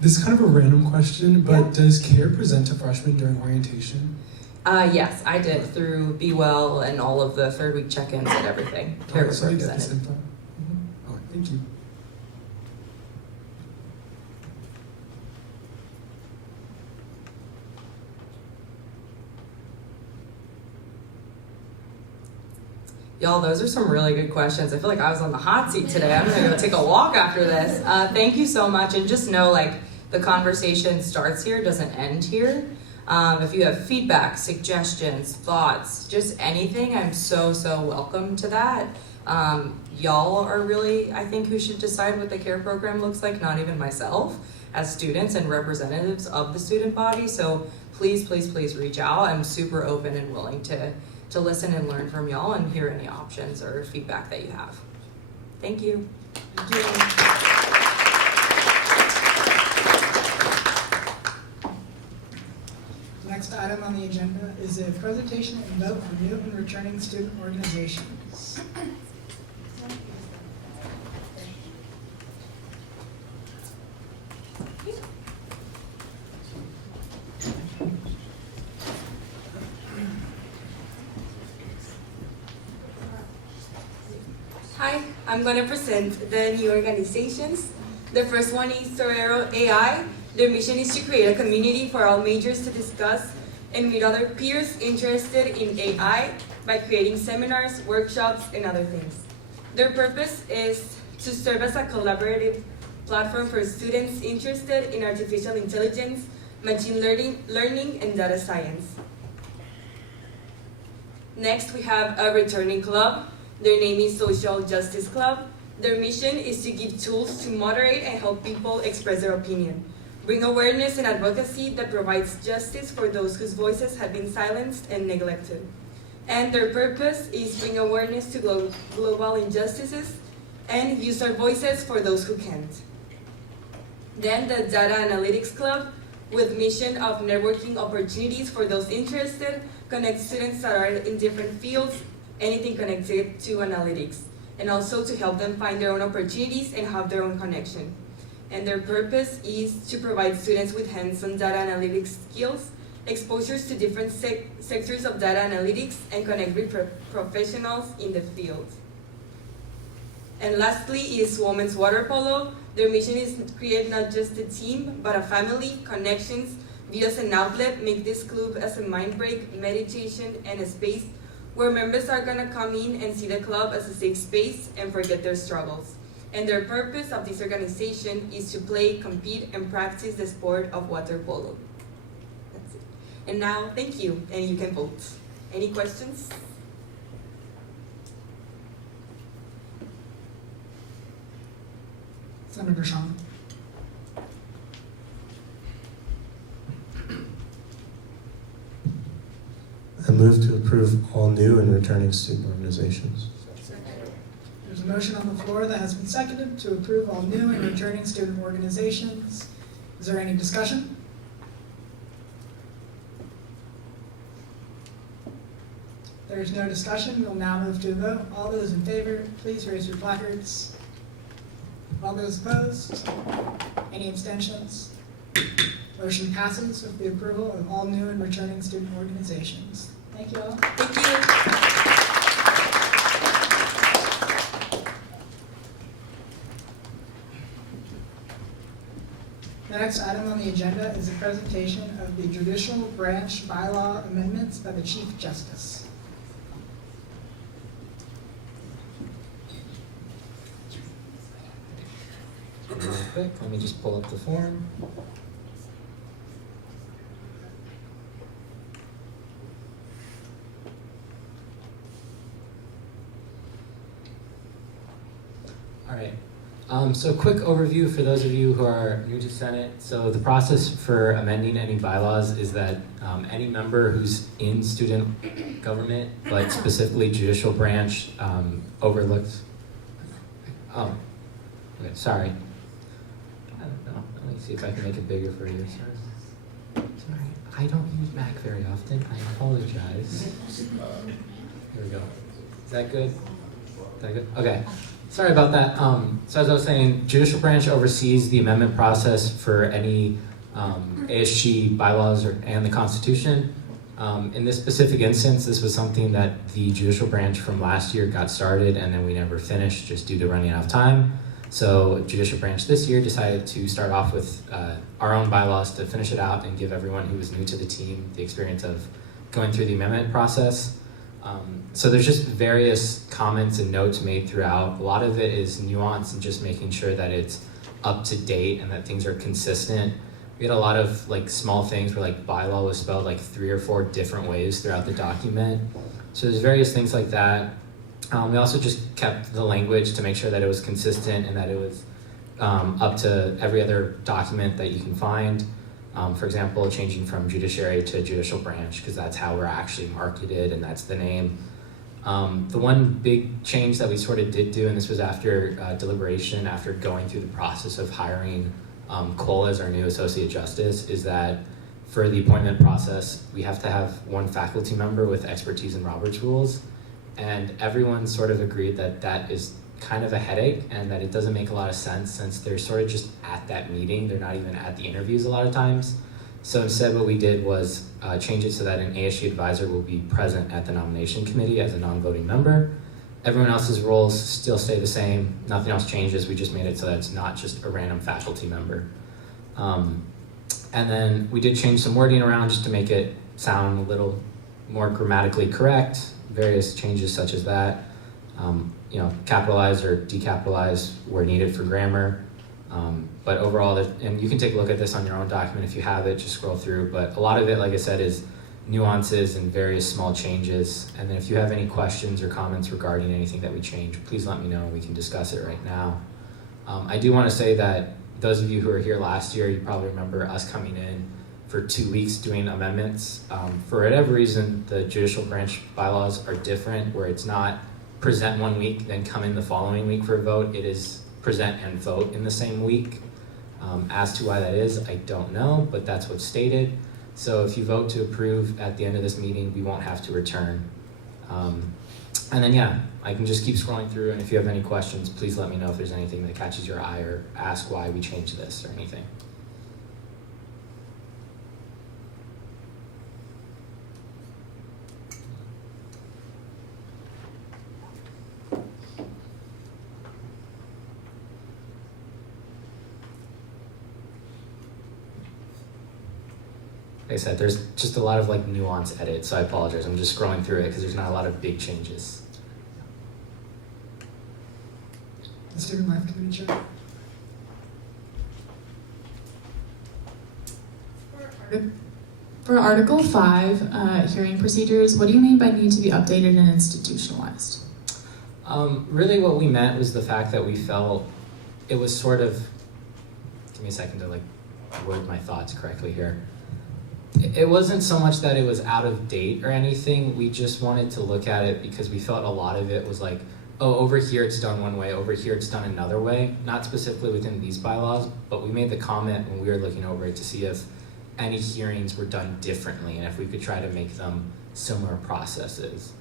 This is kind of a random question, but does CARE present to freshmen during orientation? Yes, I did through Be Well and all of the third week check-ins and everything. CARE was So you get this represented. info? Oh, thank you. Y'all, those are some really good questions. I feel like I was on the hot seat today. I'm gonna go take a walk after this. Thank you so much, and just know like the conversation starts here, doesn't end here. If you have feedback, suggestions, thoughts, just anything, I'm so welcome to that. Y'all are really, I think, who should decide what the CARE program looks like, not even myself, as students and representatives of the student body. So please reach out. I'm super open and willing to listen and learn from y'all and hear any options or feedback that you have. Thank you. Thank you. Next item on the agenda is a presentation and vote for new and returning student organizations. Hi, I'm going to present the new organizations. The first one is Torero AI. Their mission is to create a community for all majors to discuss and meet other peers interested in AI by creating seminars, workshops, and other things. Their purpose is to serve as a collaborative platform for students interested in artificial intelligence, machine learning, and data science. Next, we have a returning club. Their name is Social Justice Club. Their mission is to give tools to moderate and help people express their opinion, bring awareness and advocacy that provides justice for those whose voices have been silenced and neglected. And their purpose is bring awareness to global injustices and use our voices for those who can't. Then the Data Analytics Club, with mission of networking opportunities for those interested, connect students that are in different fields, anything connected to analytics, and also to help them find their own opportunities and have their own connection. And their purpose is to provide students with hands-on data analytics skills, exposures to different sectors of data analytics, and connect with professionals in the field. And lastly is Women's Water Polo. Their mission is to create not just a team, but a family, connections, view as an outlet, make this club as a mind break, meditation, and a space where members are gonna come in and see the club as a safe space and forget their struggles. And their purpose of this organization is to play, compete, and practice the sport of water polo. That's it. And now, thank you, and you can vote. Any questions? Senator Shaw. I move to approve all new and returning student organizations. There's a motion on the floor that has been seconded to approve all new and returning student organizations. Is there any discussion? There is no discussion. We'll now move to a vote. All those in favor, please raise your placards. All those opposed? Any abstentions? Motion passes with the approval of all new and returning student organizations. Thank you all. Thank you. The next item on the agenda is a presentation of the judicial branch bylaw amendments by the Chief Justice. Real quick, let me just pull up the form. All right. So quick overview for those of you who are new to Senate. So the process for amending any bylaws is that any member who's in student government, but specifically judicial branch, overlooks. Oh, okay, sorry. I don't know. Let me see if I can make it bigger for you. Sorry. I don't use Mac very often. I apologize. Here we go. Is that good? Is that good? Okay. Sorry about that. So as I was saying, judicial branch oversees the amendment process for any ASG bylaws and the Constitution. In this specific instance, this was something that the judicial branch from last year got started and then we never finished just due to running out of time. So judicial branch this year decided to start off with our own bylaws to finish it out and give everyone who was new to the team the experience of going through the amendment process. So there's just various comments and notes made throughout. A lot of it is nuance and just making sure that it's up to date and that things are consistent. We had a lot of like small things where like bylaw was spelled like 3 or 4 different ways throughout the document. So there's various things like that. We also just kept the language to make sure that it was consistent and that it was up to every other document that you can find. For example, changing from judiciary to judicial branch, because that's how we're actually marketed and that's the name. The one big change that we sort of did do, and this was after deliberation, after going through the process of hiring Cole as our new associate justice, is that for the appointment process, we have to have one faculty member with expertise in Robert's rules. And everyone sort of agreed that that is kind of a headache and that it doesn't make a lot of sense since they're sort of just at that meeting. They're not even at the interviews a lot of times. So instead what we did was change it so that an ASG advisor will be present at the nomination committee as a non-voting member. Everyone else's roles still stay the same. Nothing else changes. We just made it so that it's not just a random faculty member. And then we did change some wording around just to make it sound a little more grammatically correct. Various changes such as that. Capitalize or decapitalize where needed for grammar. But overall, and you can take a look at this on your own document if you have it, just scroll through. But a lot of it, like I said, is nuances and various small changes. And then if you have any questions or comments regarding anything that we change, please let me know. We can discuss it right now. I do want to say that those of you who were here last year, you probably remember us coming in for 2 weeks doing amendments. For whatever reason, the judicial branch bylaws are different, where it's not present one week, then come in the following week for a vote. It is present and vote in the same week. As to why that is, I don't know, but that's what's stated. So if you vote to approve at the end of this meeting, we won't have to return. And then yeah, I can just keep scrolling through, and if you have any questions, please let me know if there's anything that catches your eye or ask why we changed this or anything. Like I said, there's just a lot of like nuance edits, so I apologize. I'm just scrolling through it because there's not a lot of big changes. The Student Life Committee Chair. For Article 5, hearing procedures, what do you mean by need to be updated and institutionalized? Really what we meant was the fact that we felt it was sort of, give me a second to like word my thoughts correctly here. It wasn't so much that it was out of date or anything, we just wanted to look at it because we felt a lot of it was like, oh, over here it's done one way, over here it's done another way, not specifically within these bylaws, but we made the comment when we were looking over it to see if any hearings were done differently and if we could try to make them similar processes.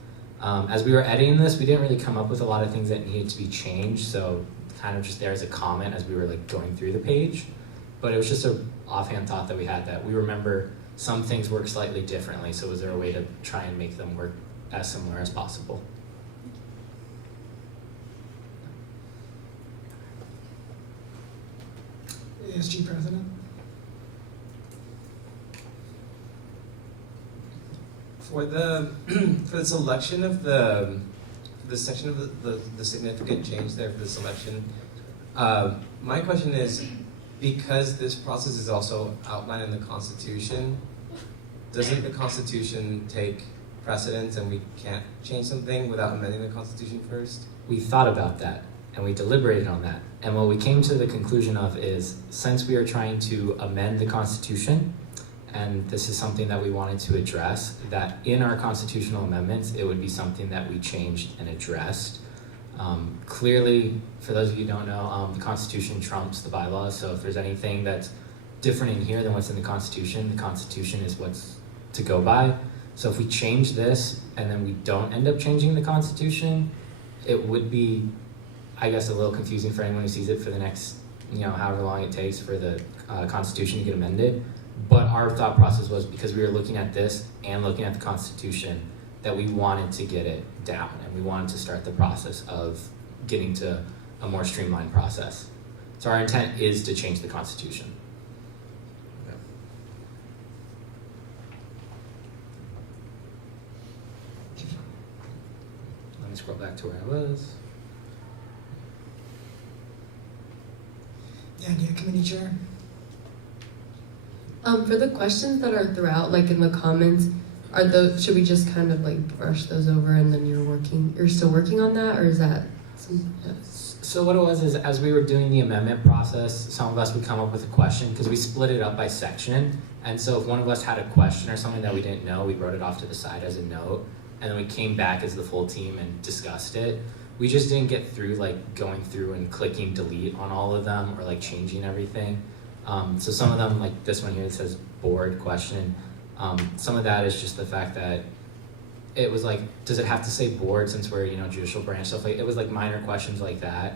As we were editing this, we didn't really come up with a lot of things that needed to be changed, so kind of just there as a comment as we were like going through the page. But it was just an offhand thought that we had that we remember some things work slightly differently, so was there a way to try and make them work as similar as possible? ASG President. For the for the selection of the section of the significant change there for the selection, my question is, because this process is also outlined in the Constitution, doesn't the Constitution take precedence and we can't change something without amending the Constitution first? We thought about that and we deliberated on that. And what we came to the conclusion of is, since we are trying to amend the Constitution, and this is something that we wanted to address, that in our constitutional amendments, it would be something that we changed and addressed. Clearly, for those of you who don't know, the Constitution trumps the bylaws, so if there's anything that's different in here than what's in the Constitution is what's to go by. So if we change this and then we don't end up changing the Constitution, it would be, I guess, a little confusing for anyone who sees it for the next, however long it takes for the Constitution to get amended. But our thought process was, because we were looking at this and looking at the Constitution, that we wanted to get it down and we wanted to start the process of getting to a more streamlined process. So our intent is to change the Constitution. Let me scroll back to where I was. The Idea Committee Chair. For the questions that are throughout, like in the comments, should we just kind of like brush those over and then you're still working on that, or is that So what it was is, as we were doing the amendment process, some of us would come up with a question because we split it up by section. And so if one of us had a question or something that we didn't know, we wrote it off to the side as a note. And then we came back as the full team and discussed it. We just didn't get through like going through and clicking delete on all of them or like changing everything. So some of them, like this one here that says board question, some of that is just the fact that it was like, does it have to say board since we're, judicial branch, stuff like, it was like minor questions like that.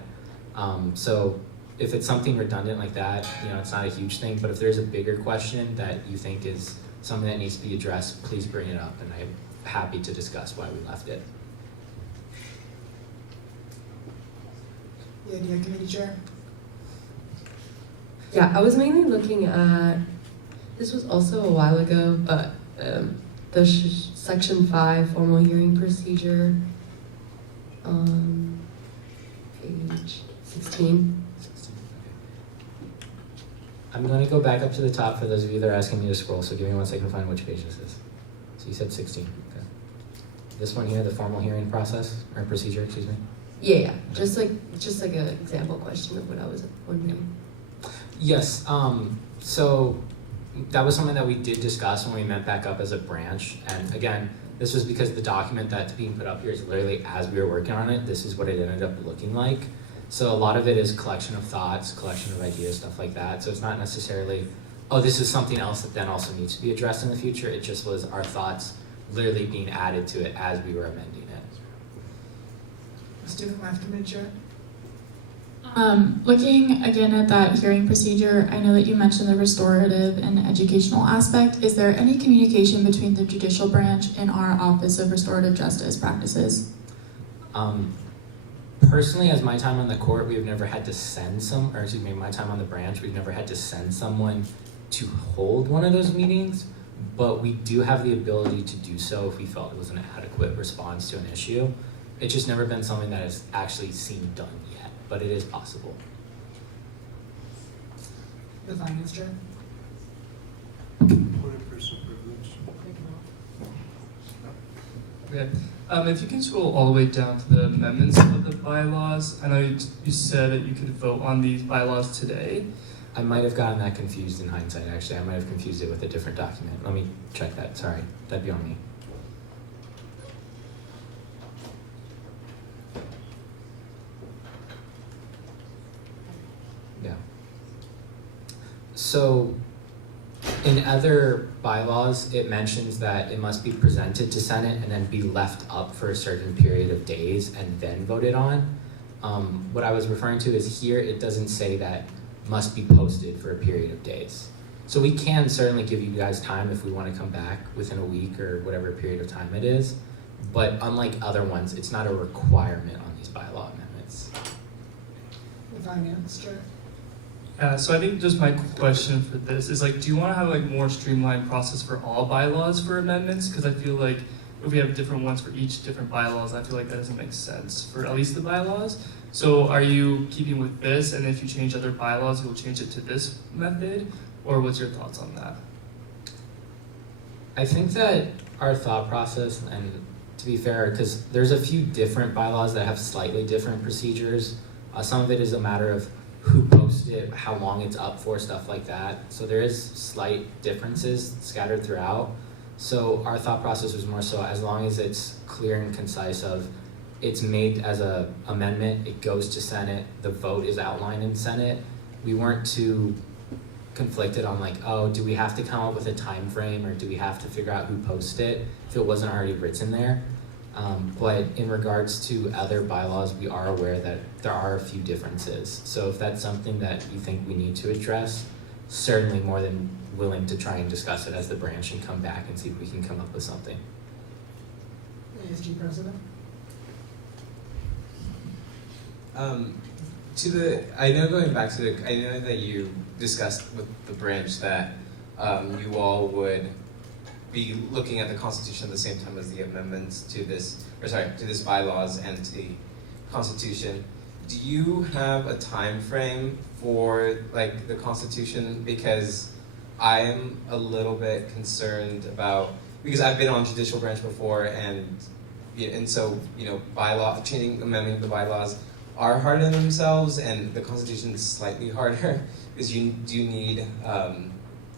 So if it's something redundant like that, it's not a huge thing, but if there's a bigger question that you think is something that needs to be addressed, please bring it up, and I'm happy to discuss why we left it. The Idea Committee Chair. Yeah, I was mainly looking at, this was also a while ago, but the section 5 formal hearing procedure, page 16. I'm going to go back up to the top for those of you that are asking me to scroll, so give me 1 second to find which page this is. So you said 16, okay. This one here, the formal hearing process, or procedure, excuse me? Yeah, just like an example question of what I was wondering. Yes, so that was something that we did discuss when we met back up as a branch. And again, This was because the document that's being put up here is literally as we were working on it, this is what it ended up looking like. So a lot of it is collection of thoughts, collection of ideas, stuff like that. So it's not necessarily, oh, this is something else that then also needs to be addressed in the future. It just was our thoughts literally being added to it as we were amending it. Student Life Committee Chair. Looking again at that hearing procedure, I know that you mentioned the restorative and educational aspect. Is there any communication between the judicial branch and our Office of Restorative Justice Practices? Personally, as my time on the court, we've never had to send my time on the branch, we've never had to send someone to hold one of those meetings, but we do have the ability to do so if we felt it was an adequate response to an issue. It's just never been something that has actually seen done yet, but it is possible. The Finance Chair. Point of personal privilege. Okay. If you can scroll all the way down to the amendments of the bylaws, I know you said that you could vote on these bylaws today. I might have gotten that confused in hindsight, actually. I might have confused it with a different document. Let me check that, sorry. That'd be on me. Yeah. So, in other bylaws, it mentions that it must be presented to Senate and then be left up for a certain period of days and then voted on. What I was referring to is here, it doesn't say that must be posted for a period of days. So we can certainly give you guys time if we want to come back within a week or whatever period of time it is. But unlike other ones, it's not a requirement on these bylaw amendments. The Finance Chair. So I think just my question for this is like, do you want to have like more streamlined process for all bylaws for amendments? Because I feel like if we have different ones for each different bylaws, I feel like that doesn't make sense for at least the bylaws. So are you keeping with this, and if you change other bylaws, you'll change it to this method? Or what's your thoughts on that? I think that our thought process, and to be fair, because there's a few different bylaws that have slightly different procedures. Some of it is a matter of who posts it, how long it's up for, stuff like that. So there is slight differences scattered throughout. So our thought process was more so as long as it's clear and concise of it's made as a amendment, it goes to Senate, the vote is outlined in Senate. We weren't too conflicted on like, oh, do we have to come up with a time frame or do we have to figure out who posts it if it wasn't already written there? But in regards to other bylaws, we are aware that there are a few differences. So if that's something that you think we need to address, certainly more than willing to try and discuss it as the branch and come back and see if we can come up with something. ASG President. I know going back to I know that you discussed with the branch that you all would be looking at the Constitution at the same time as the amendments to this, to this bylaws and to the Constitution. Do you have a time frame for like the Constitution? Because I'm a little bit concerned about, because I've been on judicial branch before, and so amending the bylaws are hard in themselves, and the Constitution is slightly harder because you do need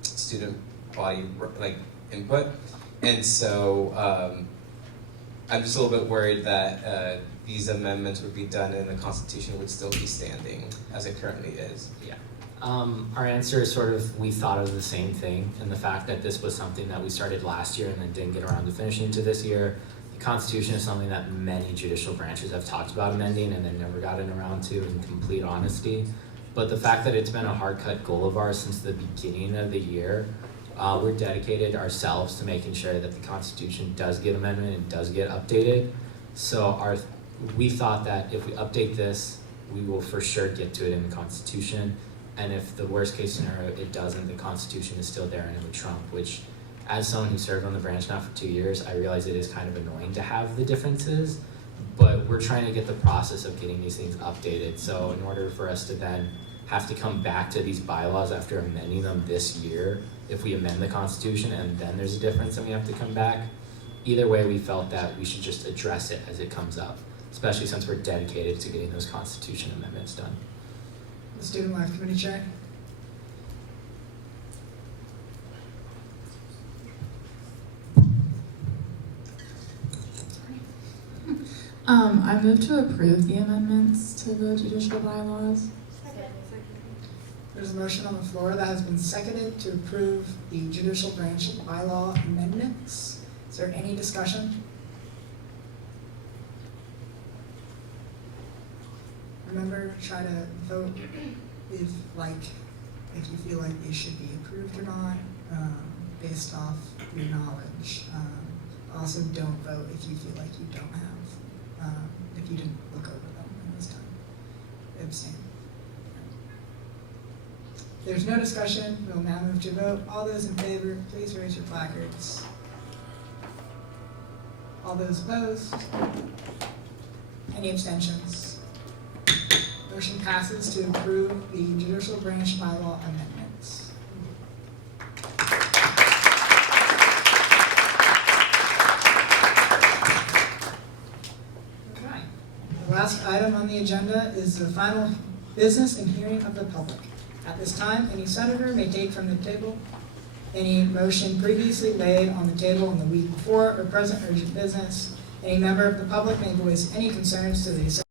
student body input, and so I'm just a little bit worried that these amendments would be done and the Constitution would still be standing as it currently is. Yeah. Our answer is sort of, we thought of the same thing, and the fact that this was something that we started last year and then didn't get around to finishing to this year. The Constitution is something that many judicial branches have talked about amending and then never gotten around to, in complete honesty. But the fact that it's been a hard-cut goal of ours since the beginning of the year, we're dedicated ourselves to making sure that the Constitution does get amended and does get updated. So we thought that if we update this, we will for sure get to it in the Constitution. And if the worst case scenario, it doesn't, the Constitution is still there and it would trump, which as someone who served on the branch now for 2 years, I realize it is kind of annoying to have the differences, but we're trying to get the process of getting these things updated. So in order for us to then have to come back to these bylaws after amending them this year, if we amend the Constitution and then there's a difference and we have to come back, either way we felt that we should just address it as it comes up, especially since we're dedicated to getting those Constitution amendments done. The Student Life Committee Chair. I move to approve the amendments to the judicial bylaws. There's a motion on the floor that has been seconded to approve the judicial branch bylaw amendments. Is there any discussion? Remember, try to vote if you feel like they should be approved or not, based off your knowledge. Also, don't vote if you feel like you don't have, if you didn't look over them in this time. Abstain. There's no discussion. We'll now move to vote. All those in favor, please raise your placards. All those opposed? Any abstentions? Motion passes to approve the judicial branch bylaw amendments. Okay. The last item on the agenda is the final business and hearing of the public. At this time, any senator may take from the table any motion previously laid on the table in the week before or present urgent business. Any member of the public may voice any concerns to the